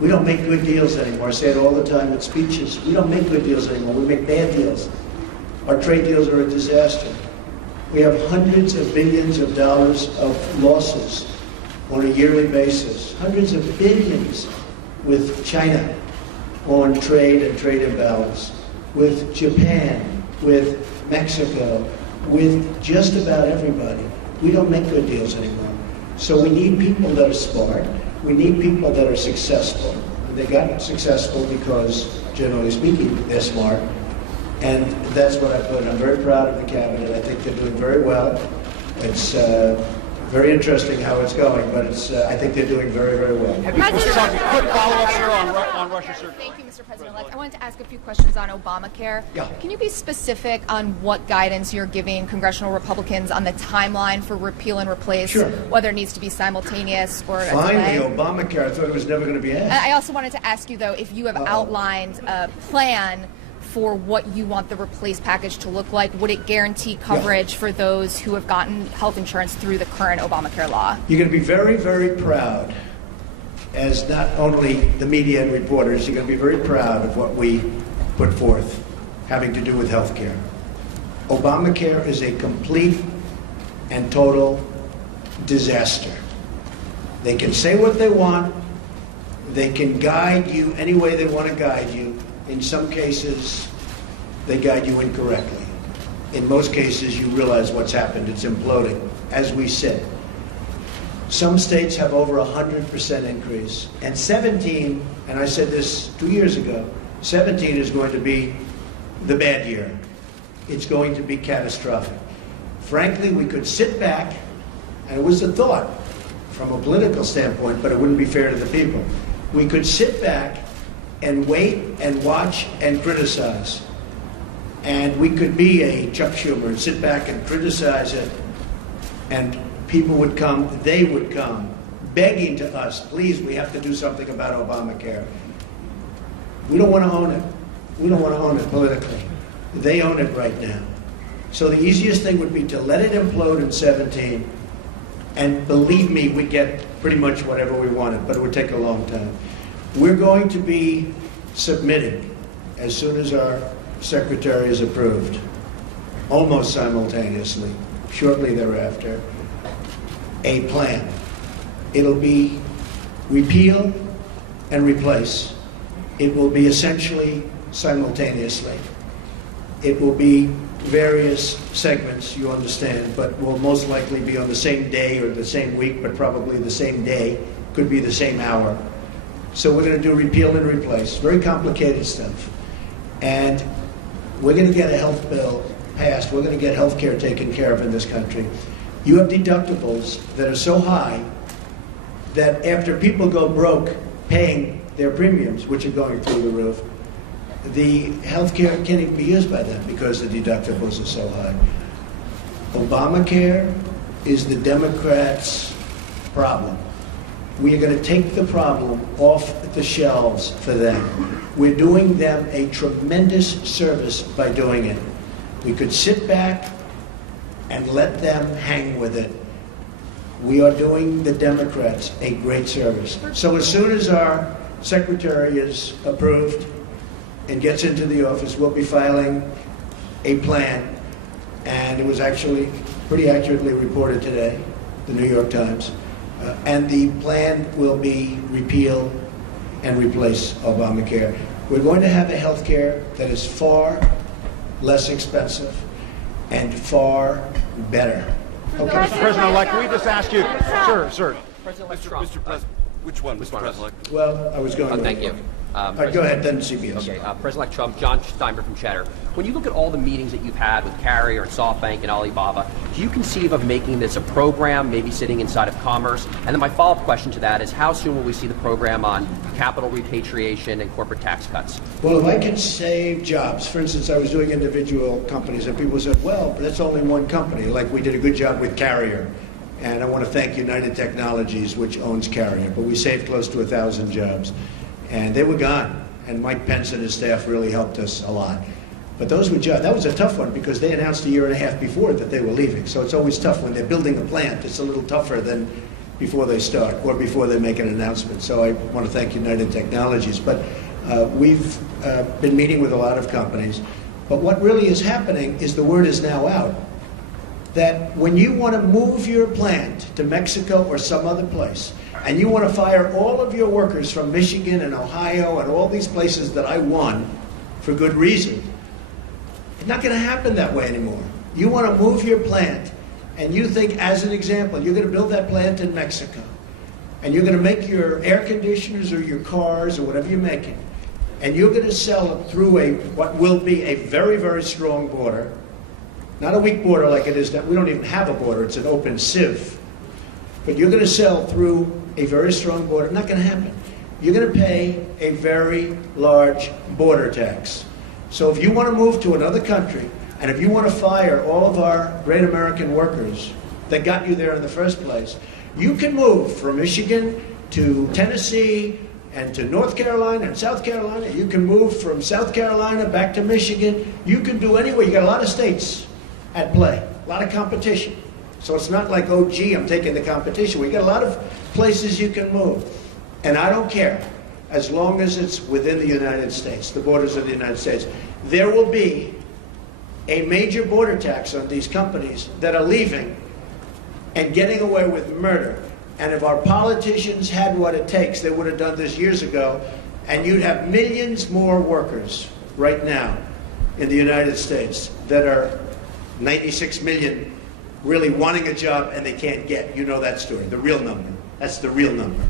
We don't make good deals anymore. I say it all the time in speeches. We don't make good deals anymore. We make bad deals. Our trade deals are a disaster. We have hundreds of billions of dollars of losses on a yearly basis. Hundreds of billions with China on trade and trade imbalance, with Japan, with Mexico, with just about everybody. We don't make good deals anymore. So we need people that are smart. We need people that are successful. And they got successful because, generally speaking, they're smart. And that's what I put. I'm very proud of the cabinet. I think they're doing very well. It's very interesting how it's going, but I think they're doing very, very well. Quick follow-up, sir, on Russia, sir. Thank you, Mr. President-elect. I wanted to ask a few questions on Obamacare. Yeah. Can you be specific on what guidance you're giving congressional Republicans on the timeline for repeal and replace, Sure. whether it needs to be simultaneous or a Finally, delay? Obamacare. I thought it was never going to be asked. I also wanted to ask you, though, if you have outlined a plan for what you want the replace package to look like. Would it guarantee coverage for those who have gotten health insurance through the current Obamacare law? You're going to be very, very proud, as not only the media and reporters, you're going to be very proud of what we put forth having to do with health care. Obamacare is a complete and total disaster. They can say what they want. They can guide you any way they want to guide you. In some cases, they guide you incorrectly. In most cases, you realize what's happened. It's imploding, as we said. Some states have over 100% increase. And 17, and I said this 2 years ago, 17 is going to be the bad year. It's going to be catastrophic. Frankly, we could sit back, and it was a thought from a political standpoint, but it wouldn't be fair to the people. We could sit back and wait and watch and criticize. And we could be a Chuck Schumer and sit back and criticize it, and people would come, they would come, begging to us, please, we have to do something about Obamacare. We don't want to own it. We don't want to own it politically. They own it right now. So the easiest thing would be to let it implode in 17, and believe me, we'd get pretty much whatever we wanted, but it would take a long time. We're going to be submitting, as soon as our secretary is approved, almost simultaneously, shortly thereafter, a plan. It'll be repeal and replace. It will be essentially simultaneously. It will be various segments, you understand, but will most likely be on the same day or the same week, but probably the same day, could be the same hour. So we're going to do repeal and replace. Very complicated stuff. And we're going to get a health bill passed. We're going to get health care taken care of in this country. You have deductibles that are so high that after people go broke paying their premiums, which are going through the roof, the health care can't even be used by them because the deductibles are so high. Obamacare is the Democrats' problem. We are going to take the problem off the shelves for them. We're doing them a tremendous service by doing it. We could sit back and let them hang with it. we are doing the Democrats a great service. So as soon as our secretary is approved and gets into the office, we'll be filing a plan. And it was actually pretty accurately reported today, the New York Times. And the plan will be repeal and replace Obamacare. We're going to have a health care that is far less expensive and far better. Okay, Mr. President-elect, can we just ask you, sir. President-elect Trump. Mr. President, which one, Mr. President? Well, I was going. Thank you. Go ahead, then CBS. Okay, President-elect Trump, John Steinberg from Cheddar. When you look at all the meetings that you've had with Carrier and SoftBank and Alibaba, do you conceive of making this a program, maybe sitting inside of Commerce? And then my follow-up question to that is, how soon will we see the program on capital repatriation and corporate tax cuts? Well, if I can save jobs, for instance, I was doing individual companies, and people said, well, but that's only one company, like we did a good job with Carrier. And I want to thank United Technologies, which owns Carrier, but we saved close to 1,000 jobs. And they were gone. And Mike Pence and his staff really helped us a lot. But those were jobs. That was a tough one because they announced a year and a half before that they were leaving. So it's always tough when they're building a plant. It's a little tougher than before they start or before they make an announcement. So I want to thank United Technologies. But we've been meeting with a lot of companies. But what really is happening is the word is now out that when you want to move your plant to Mexico or some other place, and you want to fire all of your workers from Michigan and Ohio and all these places that I won for good reason, it's not going to happen that way anymore. You want to move your plant, and you think, as an example, you're going to build that plant in Mexico, and you're going to make your air conditioners or your cars or whatever you're making, and you're going to sell it through what will be a very, very strong border, not a weak border like it is now. We don't even have a border. It's an open sieve. But you're going to sell through a very strong border. Not going to happen. You're going to pay a very large border tax. So if you want to move to another country, and if you want to fire all of our great American workers that got you there in the first place, you can move from Michigan to Tennessee and to North Carolina and South Carolina. You can move from South Carolina back to Michigan. You can do anywhere. You got a lot of states at play, a lot of competition. So it's not like, oh, gee, I'm taking the competition. We got a lot of places you can move. And I don't care, as long as it's within the United States, the borders of the United States. There will be a major border tax on these companies that are leaving and getting away with murder. And if our politicians had what it takes, they would have done this years ago, and you'd have millions more workers right now in the United States that are 96 million really wanting a job and they can't get. You know that story, the real number. That's the real number.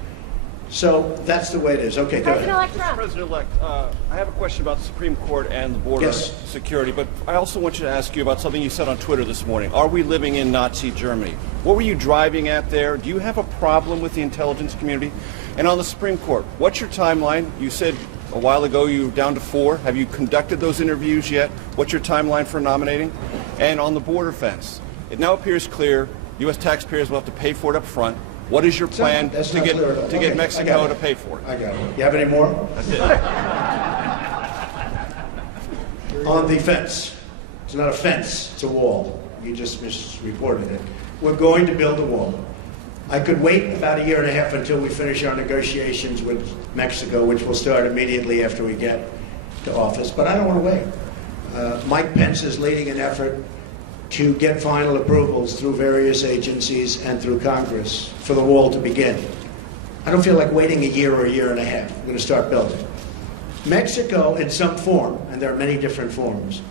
So that's the way it is. Okay, go ahead. Mr. President-elect, I have a question about the Supreme Court and the border security, but I also want you to ask you about something you said on Twitter this morning. Are we living in Nazi Germany? What were you driving at there? Do you have a problem with the intelligence community? And on the Supreme Court, what's your timeline? You said a while ago you were down to 4. Have you conducted those interviews yet? What's your timeline for nominating? And on the border fence, it now appears clear U.S. taxpayers will have to pay for it up front. What is your plan to get Mexico to pay for it? I got it. You have any more? That's it. On the fence. It's not a fence, it's a wall. You just misreported it. We're going to build a wall. I could wait about a year and a half until we finish our negotiations with Mexico, which will start immediately after we get to office, but I don't want to wait. Mike Pence is leading an effort to get final approvals through various agencies and through Congress for the wall to begin. I don't feel like waiting a year or a year and a half. We're going to start building. Mexico, in some form, and there are many different forms,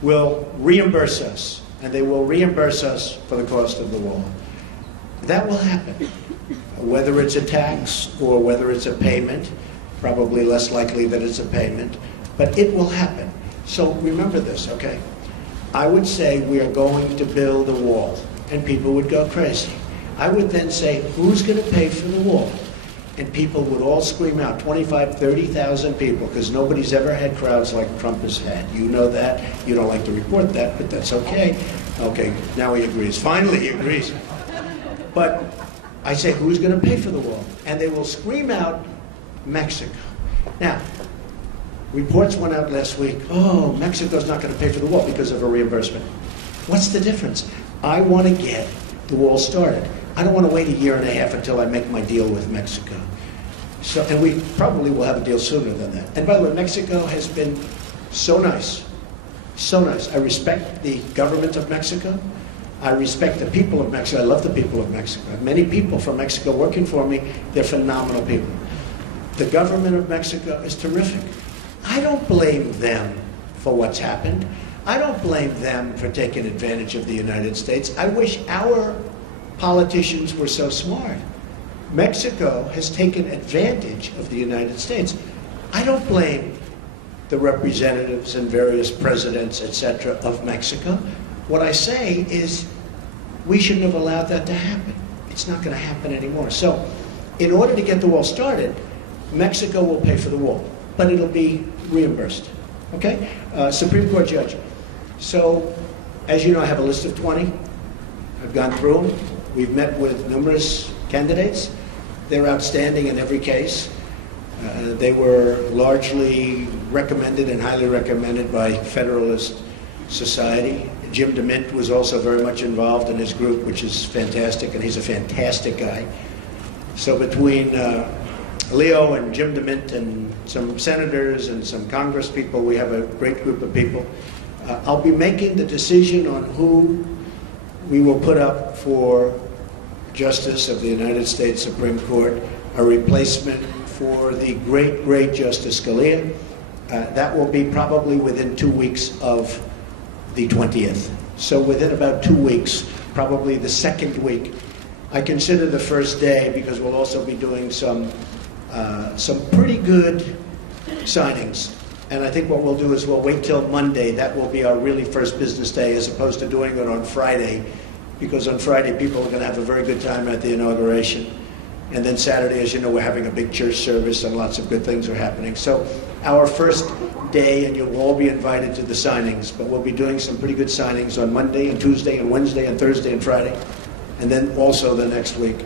will reimburse us, and they will reimburse us for the cost of the wall. That will happen. Whether it's a tax or whether it's a payment, probably less likely that it's a payment, but it will happen. So remember this, okay? I would say we are going to build a wall, and people would go crazy. I would then say, who's going to pay for the wall? And people would all scream out, 25, 30,000 people, because nobody's ever had crowds like Trump has had. You know that. You don't like to report that, but that's okay. Okay, now he agrees. Finally, he agrees. But I say, who's going to pay for the wall? And they will scream out, Mexico. Now, reports went out last week, oh, Mexico's not going to pay for the wall because of a reimbursement. What's the difference? I want to get the wall started. I don't want to wait a year and a half until I make my deal with Mexico. So, and we probably will have a deal sooner than that. And by the way, Mexico has been so nice. So nice. I respect the government of Mexico. I respect the people of Mexico. I love the people of Mexico. I have many people from Mexico working for me. They're phenomenal people. The government of Mexico is terrific. I don't blame them for what's happened. I don't blame them for taking advantage of the United States. I wish our politicians were so smart. Mexico has taken advantage of the United States. I don't blame the representatives and various presidents, etc., of Mexico. What I say is we shouldn't have allowed that to happen. It's not going to happen anymore. So in order to get the wall started, Mexico will pay for the wall, but it'll be reimbursed. Okay? Supreme Court judge. So, as you know, I have a list of 20. I've gone through them. We've met with numerous candidates. They're outstanding in every case. They were largely recommended and highly recommended by Federalist Society. Jim DeMint was also very much involved in his group, which is fantastic, and he's a fantastic guy. So between Leo and Jim DeMint and some senators and some Congress people, we have a great group of people. I'll be making the decision on who we will put up for Justice of the United States Supreme Court, a replacement for the great, great Justice Scalia. That will be probably within 2 weeks of the 20th. So within about 2 weeks, probably the second week. I consider the first day because we'll also be doing some pretty good signings. And I think what we'll do is we'll wait till Monday. That will be our really first business day as opposed to doing it on Friday, because on Friday people are going to have a very good time at the inauguration. And then Saturday, as you know, we're having a big church service and lots of good things are happening. So our first day, and you'll all be invited to the signings, but we'll be doing some pretty good signings on Monday and Tuesday and Wednesday and Thursday and Friday, and then also the next week.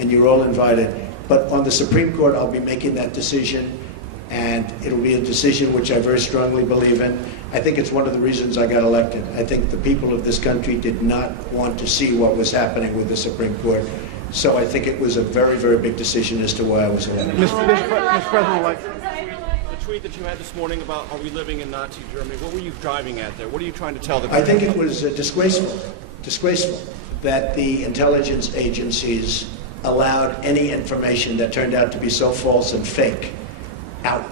And you're all invited. But on the Supreme Court, I'll be making that decision, and it'll be a decision which I very strongly believe in. I think it's one of the reasons I got elected. I think the people of this country did not want to see what was happening with the Supreme Court. So I think it was a very, very big decision as to why I was elected. Mr. President-elect. The tweet that you had this morning about are we living in Nazi Germany, what were you driving at there? What are you trying to tell the country? I think it was disgraceful that the intelligence agencies allowed any information that turned out to be so false and fake out.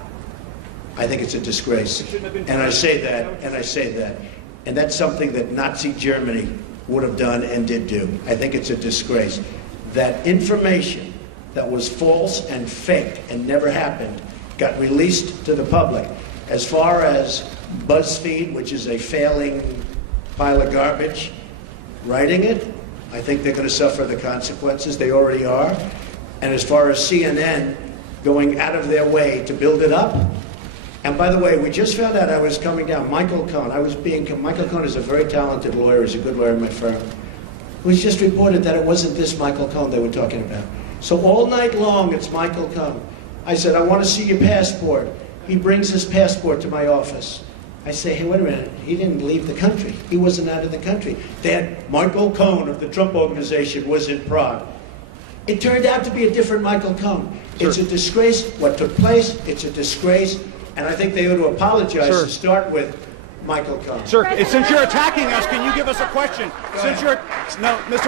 I think it's a disgrace. And I say that, and that's something that Nazi Germany would have done and did do. I think it's a disgrace. That information that was false and fake and never happened got released to the public. As far as BuzzFeed, which is a failing pile of garbage, writing it, I think they're going to suffer the consequences. They already are. And as far as CNN going out of their way to build it up, and by the way, we just found out I was coming down. Michael Cohen, Michael Cohen is a very talented lawyer, he's a good lawyer in my firm. It was just reported that it wasn't this Michael Cohen they were talking about. So all night long, it's Michael Cohen. I said, I want to see your passport. He brings his passport to my office. I say, hey, wait a minute, he didn't leave the country. He wasn't out of the country. That Michael Cohen of the Trump Organization was in Prague. It turned out to be a different Michael Cohen. Sure. It's a disgrace what took place. It's a disgrace. And I think they ought to apologize to start with Michael Cohen. Sir, since you're attacking us, can you give us a question? Mr.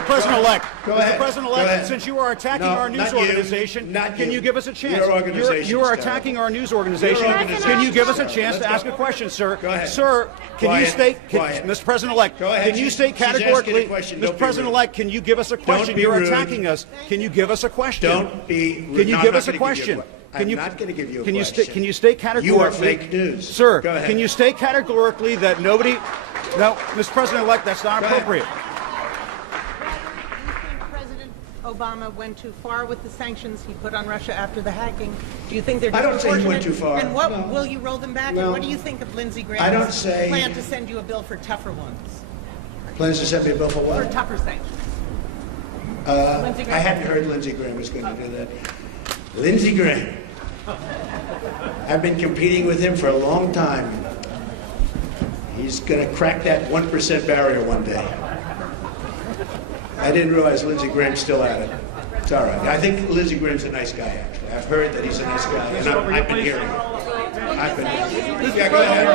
President-elect. Mr. President-elect, since you are attacking our news organization, can you give us a chance? Your organization. You are attacking our news organization. Can you give us a chance to ask a question, sir? Go ahead. Sir, can you state, Mr. President-elect, can you state categorically, Mr. President-elect, can you give us a question? You're attacking us. Can you give us a question? Don't be rude. Can you give us a question? I'm not going to give you a question. Can you state categorically? You are fake news. Sir, go ahead. Can you state categorically that nobody... No, Mr. President-elect, that's not appropriate. Do you think President Obama went too far with the sanctions he put on Russia after the hacking? Do you think they're disproportionate? I don't say he went too far. And what will you roll them back? And what do you think of Lindsey Graham's plan to send you a bill for tougher ones? Plans to send me a bill for what? For tougher sanctions. I hadn't heard Lindsey Graham was going to do that. Lindsey Graham. I've been competing with him for a long time. He's going to crack that 1% barrier one day. I didn't realize Lindsey Graham's still at it. It's all right. I think Lindsey Graham's a nice guy, actually. I've heard that he's a nice guy, and I've been hearing it. Yeah, go ahead.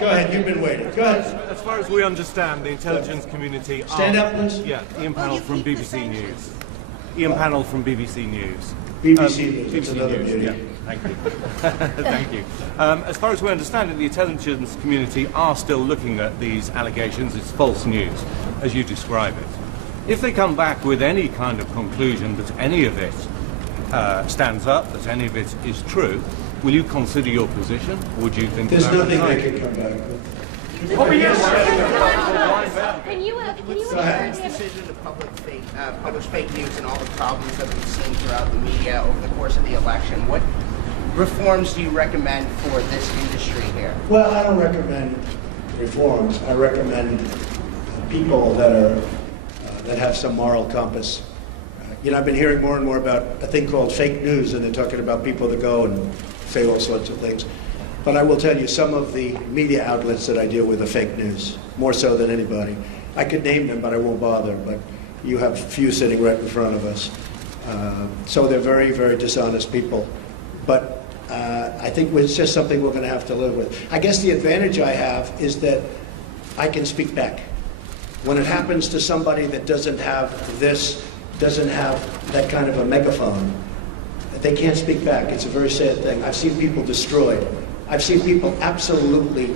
Go ahead. You've been waiting. Go ahead. As far as we understand, the intelligence community... Stand up, please. Yeah, Ian Pannell from BBC News. Ian Pannell from BBC News. BBC News. It's BBC another News. beauty. Yeah, thank you. Thank you. As far as we understand it, the intelligence community are still looking at these allegations. It's false news, as you describe it. If they come back with any kind of conclusion that any of it stands up, that any of it is true, will you consider your position? Would you think there's that nothing they can come back with? Can you His decision to publish fake news and all the problems that we've seen throughout the media over the course of the election, what reforms do you recommend for this industry here? Well, I don't recommend reforms. I recommend people that are that have some moral compass. You know, I've been hearing more and more about a thing called fake news, and they're talking about people that go and say all sorts of things. But I will tell you, some of the media outlets that I deal with are fake news, more so than anybody. I could name them, but I won't bother. But you have a few sitting right in front of us. So they're very, very dishonest people. But I think it's just something we're going to have to live with. I guess the advantage I have is that I can speak back. When it happens to somebody that doesn't have that kind of a megaphone, they can't speak back. It's a very sad thing. I've seen people destroyed. I've seen people absolutely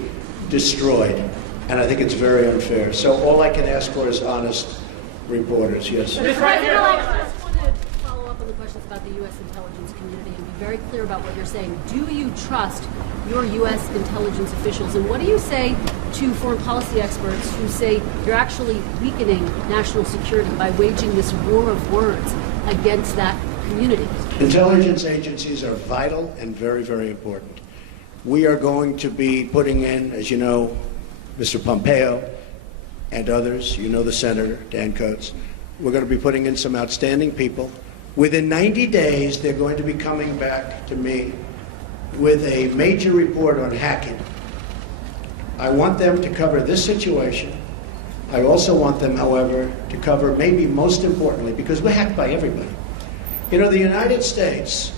destroyed. And I think it's very unfair. So all I can ask for is honest reporters. Yes. Mr. President, I just want to follow up on the questions about the U.S. intelligence community and be very clear about what you're saying. Do you trust your U.S. intelligence officials? And what do you say to foreign policy experts who say you're actually weakening national security by waging this war of words against that community? Intelligence agencies are vital and very, very important. We are going to be putting in, as you know, Mr. Pompeo and others, you know the Senator, Dan Coates, we're going to be putting in some outstanding people. Within 90 days, they're going to be coming back to me with a major report on hacking. I want them to cover this situation. I also want them, however, to cover maybe most importantly, because we're hacked by everybody. You know, the United States,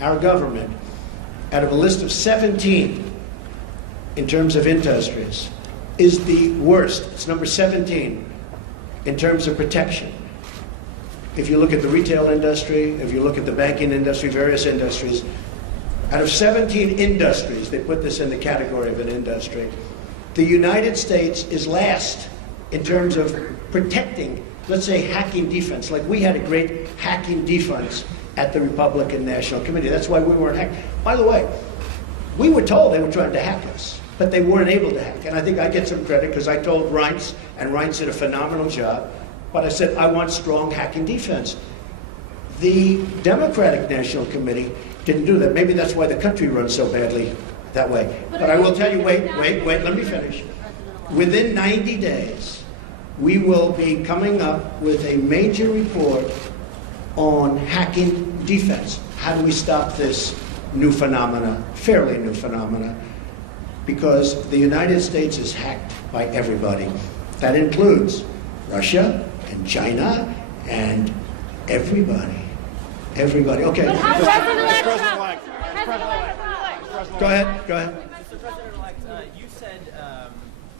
our government, out of a list of 17 in terms of industries, is the worst. It's number 17 in terms of protection. If you look at the retail industry, if you look at the banking industry, various industries, out of 17 industries, they put this in the category of an industry, the United States is last in terms of protecting, let's say, hacking defense. Like we had a great hacking defense at the Republican National Committee. That's why we weren't hacked. By the way, we were told they were trying to hack us, but they weren't able to hack. And I think I get some credit because I told Reince, and Reince did a phenomenal job, but I said, I want strong hacking defense. The Democratic National Committee didn't do that. Maybe that's why the country runs so badly that way. But I will tell you, wait, let me finish. Within 90 days, we will be coming up with a major report on hacking defense. How do we stop this new phenomena, fairly new phenomena? Because the United States is hacked by everybody. That includes Russia and China and everybody. Everybody. Okay. But how President-elect Go ahead. Mr. President-elect, you said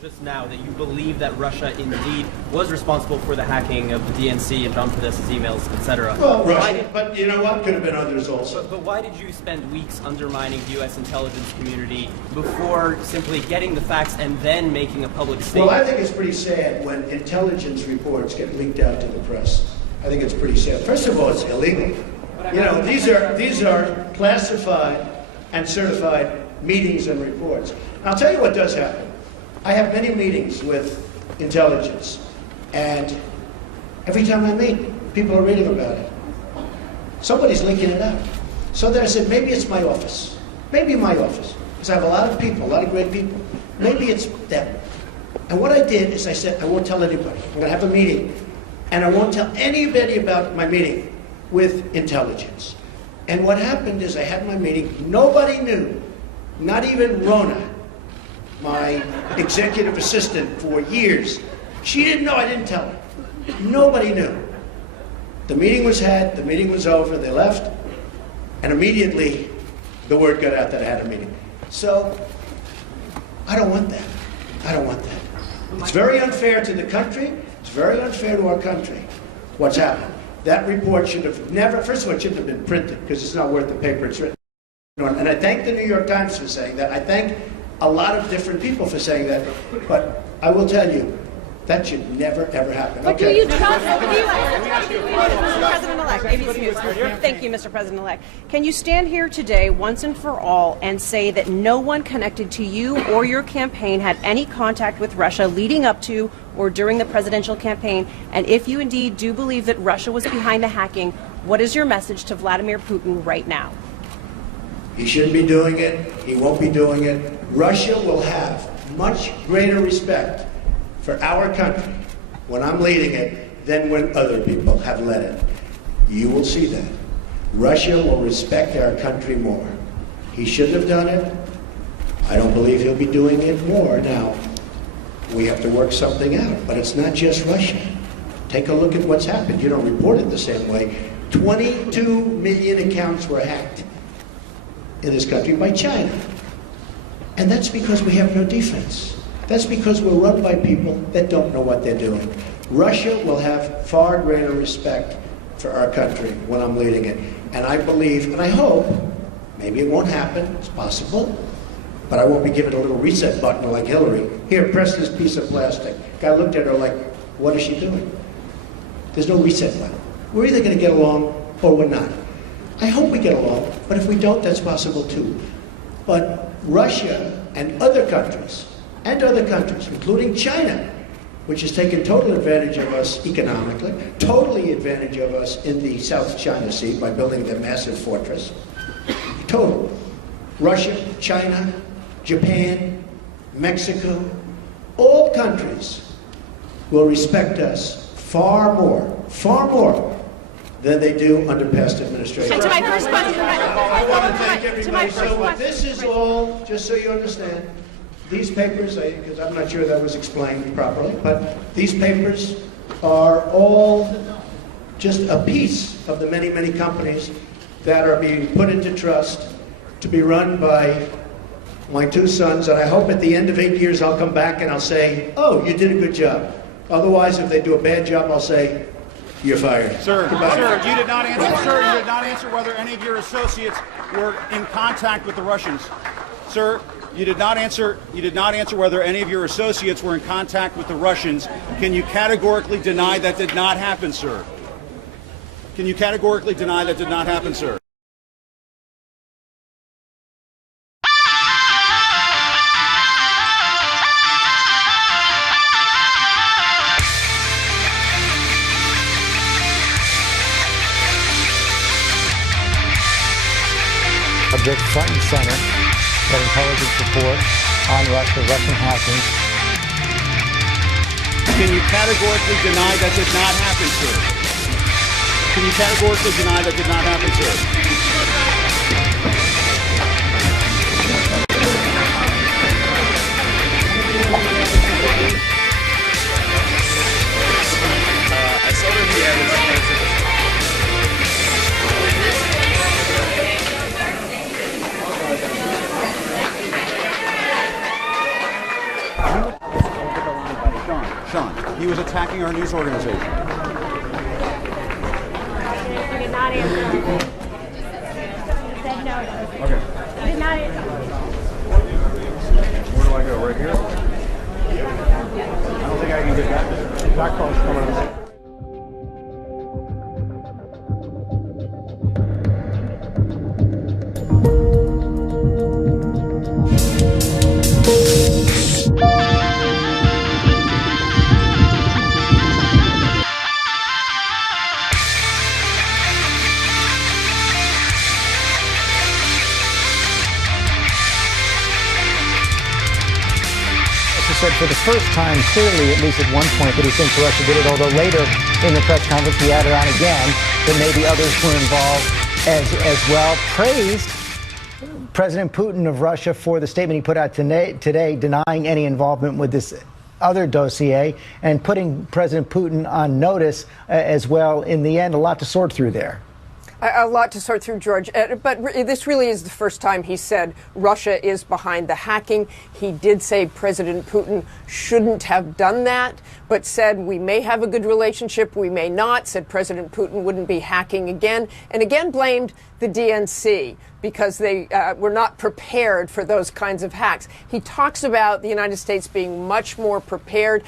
just now that you believe that Russia indeed was responsible for the hacking of the DNC and John Podesta's emails, etc. Well, Russia, but you know what? Could have been others also. But why did you spend weeks undermining the U.S. intelligence community before simply getting the facts and then making a public statement? Well, I think it's pretty sad when intelligence reports get leaked out to the press. I think it's pretty sad. First of all, it's illegal. You know, these are classified and certified meetings and reports. And I'll tell you what does happen. I have many meetings with intelligence, and every time I meet, people are reading about it. Somebody's leaking it out. So then I said, maybe it's my office. Maybe my office. Because I have a lot of people, a lot of great people. Maybe it's them. And what I did is I said, I won't tell anybody. I'm going to have a meeting, and I won't tell anybody about my meeting with intelligence. And what happened is I had my meeting. Nobody knew, not even Rona, my executive assistant for years, She didn't know. I didn't tell her. Nobody knew. The meeting was had. The meeting was over. They left. And immediately, the word got out that I had a meeting. So, I don't want that. I don't want that. It's very unfair to the country. It's very unfair to our country. What's happened? That report should have never, first of all, it shouldn't have been printed because it's not worth the paper it's written on. And I thank the New York Times for saying that. I thank a lot of different people for saying that. But I will tell you, that should never, ever happen. But okay. do you trust? Mr. President-elect, ABC News. Thank you, Mr. President-elect. Can you stand here today, once and for all, and say that no one connected to you or your campaign had any contact with Russia leading up to or during the presidential campaign? And if you indeed do believe that Russia was behind the hacking, what is your message to Vladimir Putin right now? He shouldn't be doing it. He won't be doing it. Russia will have much greater respect for our country when I'm leading it than when other people have led it. You will see that. Russia will respect our country more. He shouldn't have done it. I don't believe he'll be doing it more. Now, we have to work something out, but it's not just Russia. Take a look at what's happened. You don't report it the same way. 22 million accounts were hacked in this country by China. And that's because we have no defense. That's because we're run by people that don't know what they're doing. Russia will have far greater respect for our country when I'm leading it. And I believe, and I hope, maybe it won't happen, it's possible, but I won't be given a little reset button like Hillary. Here, press this piece of plastic. Guy looked at her like, what is she doing? There's no reset button. We're either going to get along or we're not. I hope we get along, but if we don't, that's possible too. But Russia and other countries, including China, which has taken total advantage of us economically, totally advantage of us in the South China Sea by building their massive fortress. Total. Russia, China, Japan, Mexico, all countries will respect us far more than they do under past administrations. And to my first question, I want to thank everybody. So this is all, just so you understand, these papers, because I'm not sure that was explained properly, but these papers are all just a piece of the many, many companies that are being put into trust to be run by my two sons, and I hope at the end of 8 years I'll come back and I'll say, oh, you did a good job. Otherwise, if they do a bad job, I'll say, you're fired. Sir, you did not answer whether any of your associates were in contact with the Russians. Sir, you did not answer whether any of your associates were in contact with the Russians. Can you categorically deny that did not happen, sir? Can you categorically deny that did not happen, sir? Subject front and center, that intelligence report on Russia, Russian hacking. Can you categorically deny that did not happen, sir? Can you categorically deny that did not happen, sir? I saw that he had Sean, he was attacking our news organization. He did not answer. He said no. Okay. He did not answer. Where do I go? Right here? I don't think I can get that. That car's coming up. Said for the first time, clearly, at least at one point, that he thinks Russia did it, although later in the press conference he added on again that maybe others were involved as well. Praised President Putin of Russia for the statement he put out today denying any involvement with this other dossier and putting President Putin on notice as well. In the end, a lot to sort through there. A lot to sort through, George. But this really is the first time he said Russia is behind the hacking. He did say President Putin shouldn't have done that, but said we may have a good relationship, we may not, said President Putin wouldn't be hacking again, and again blamed the DNC because they were not prepared for those kinds of hacks. He talks about the United States being much more prepared.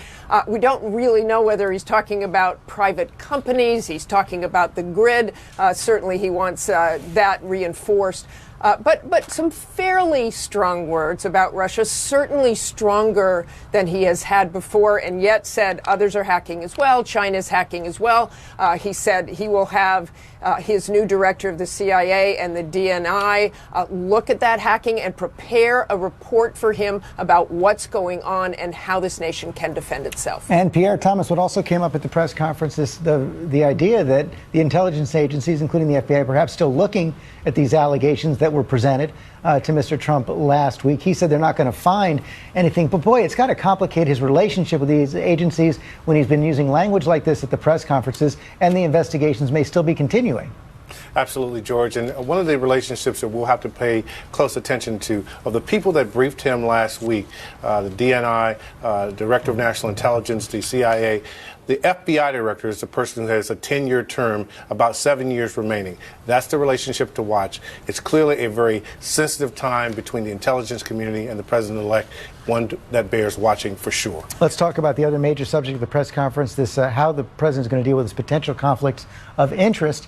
We don't really know whether he's talking about private companies. He's talking about the grid. Certainly he wants that reinforced. But some fairly strong words about Russia, certainly stronger than he has had before, and yet said others are hacking as well. China's hacking as well. He said he will have his new director of the CIA and the DNI look at that hacking and prepare a report for him about what's going on and how this nation can defend itself. And Pierre Thomas, what also came up at the press conference is the idea that the intelligence agencies, including the FBI, perhaps still looking at these allegations that were presented to Mr. Trump last week. He said they're not going to find anything. But boy, it's got to complicate his relationship with these agencies when he's been using language like this at the press conferences, and the investigations may still be continuing. Absolutely, George. And one of the relationships that we'll have to pay close attention to of the people that briefed him last week, the DNI, Director of National Intelligence, the CIA, the FBI director is the person who has a 10-year term, about 7 years remaining. That's the relationship to watch. It's clearly a very sensitive time between the intelligence community and the president-elect, one that bears watching for sure. Let's talk about the other major subject of the press conference, this how the president is going to deal with this potential conflicts of interest.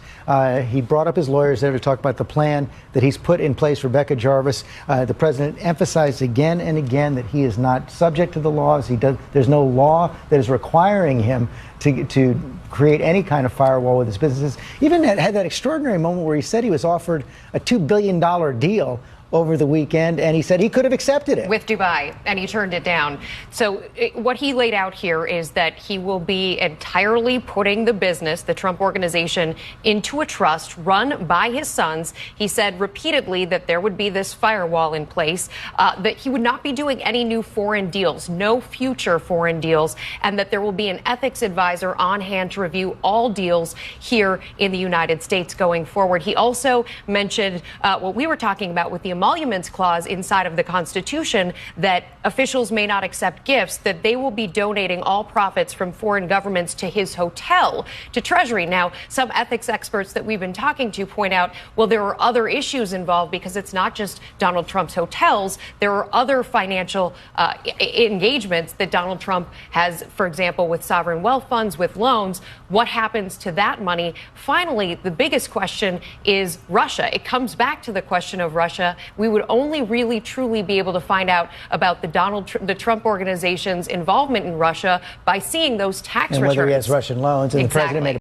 He brought up his lawyers there to talk about the plan that he's put in place for Rebecca Jarvis. The president emphasized again and again that he is not subject to the laws. There's no law that is requiring him to create any kind of firewall with his businesses. Even had that extraordinary moment where he said he was offered a $2 billion deal over the weekend, and he said he could have accepted it. With Dubai, and he turned it down. So what he laid out here is that he will be entirely putting the business, the Trump Organization, into a trust run by his sons. He said repeatedly that there would be this firewall in place, that he would not be doing any new foreign deals, no future foreign deals, and that there will be an ethics advisor on hand to review all deals here in the United States going forward. He also mentioned what we were talking about with the emoluments clause inside of the Constitution, that officials may not accept gifts, that they will be donating all profits from foreign governments to his hotel, to Treasury. Now, some ethics experts that we've been talking to point out, well, there are other issues involved because it's not just Donald Trump's hotels. There are other financial engagements that Donald Trump has, for example, with sovereign wealth funds, with loans. What happens to that money? Finally, the biggest question is Russia. It comes back to the question of Russia. We would only really truly be able to find out about the Trump Organization's involvement in Russia by seeing those tax returns. And whether he has Russian loans. And the president made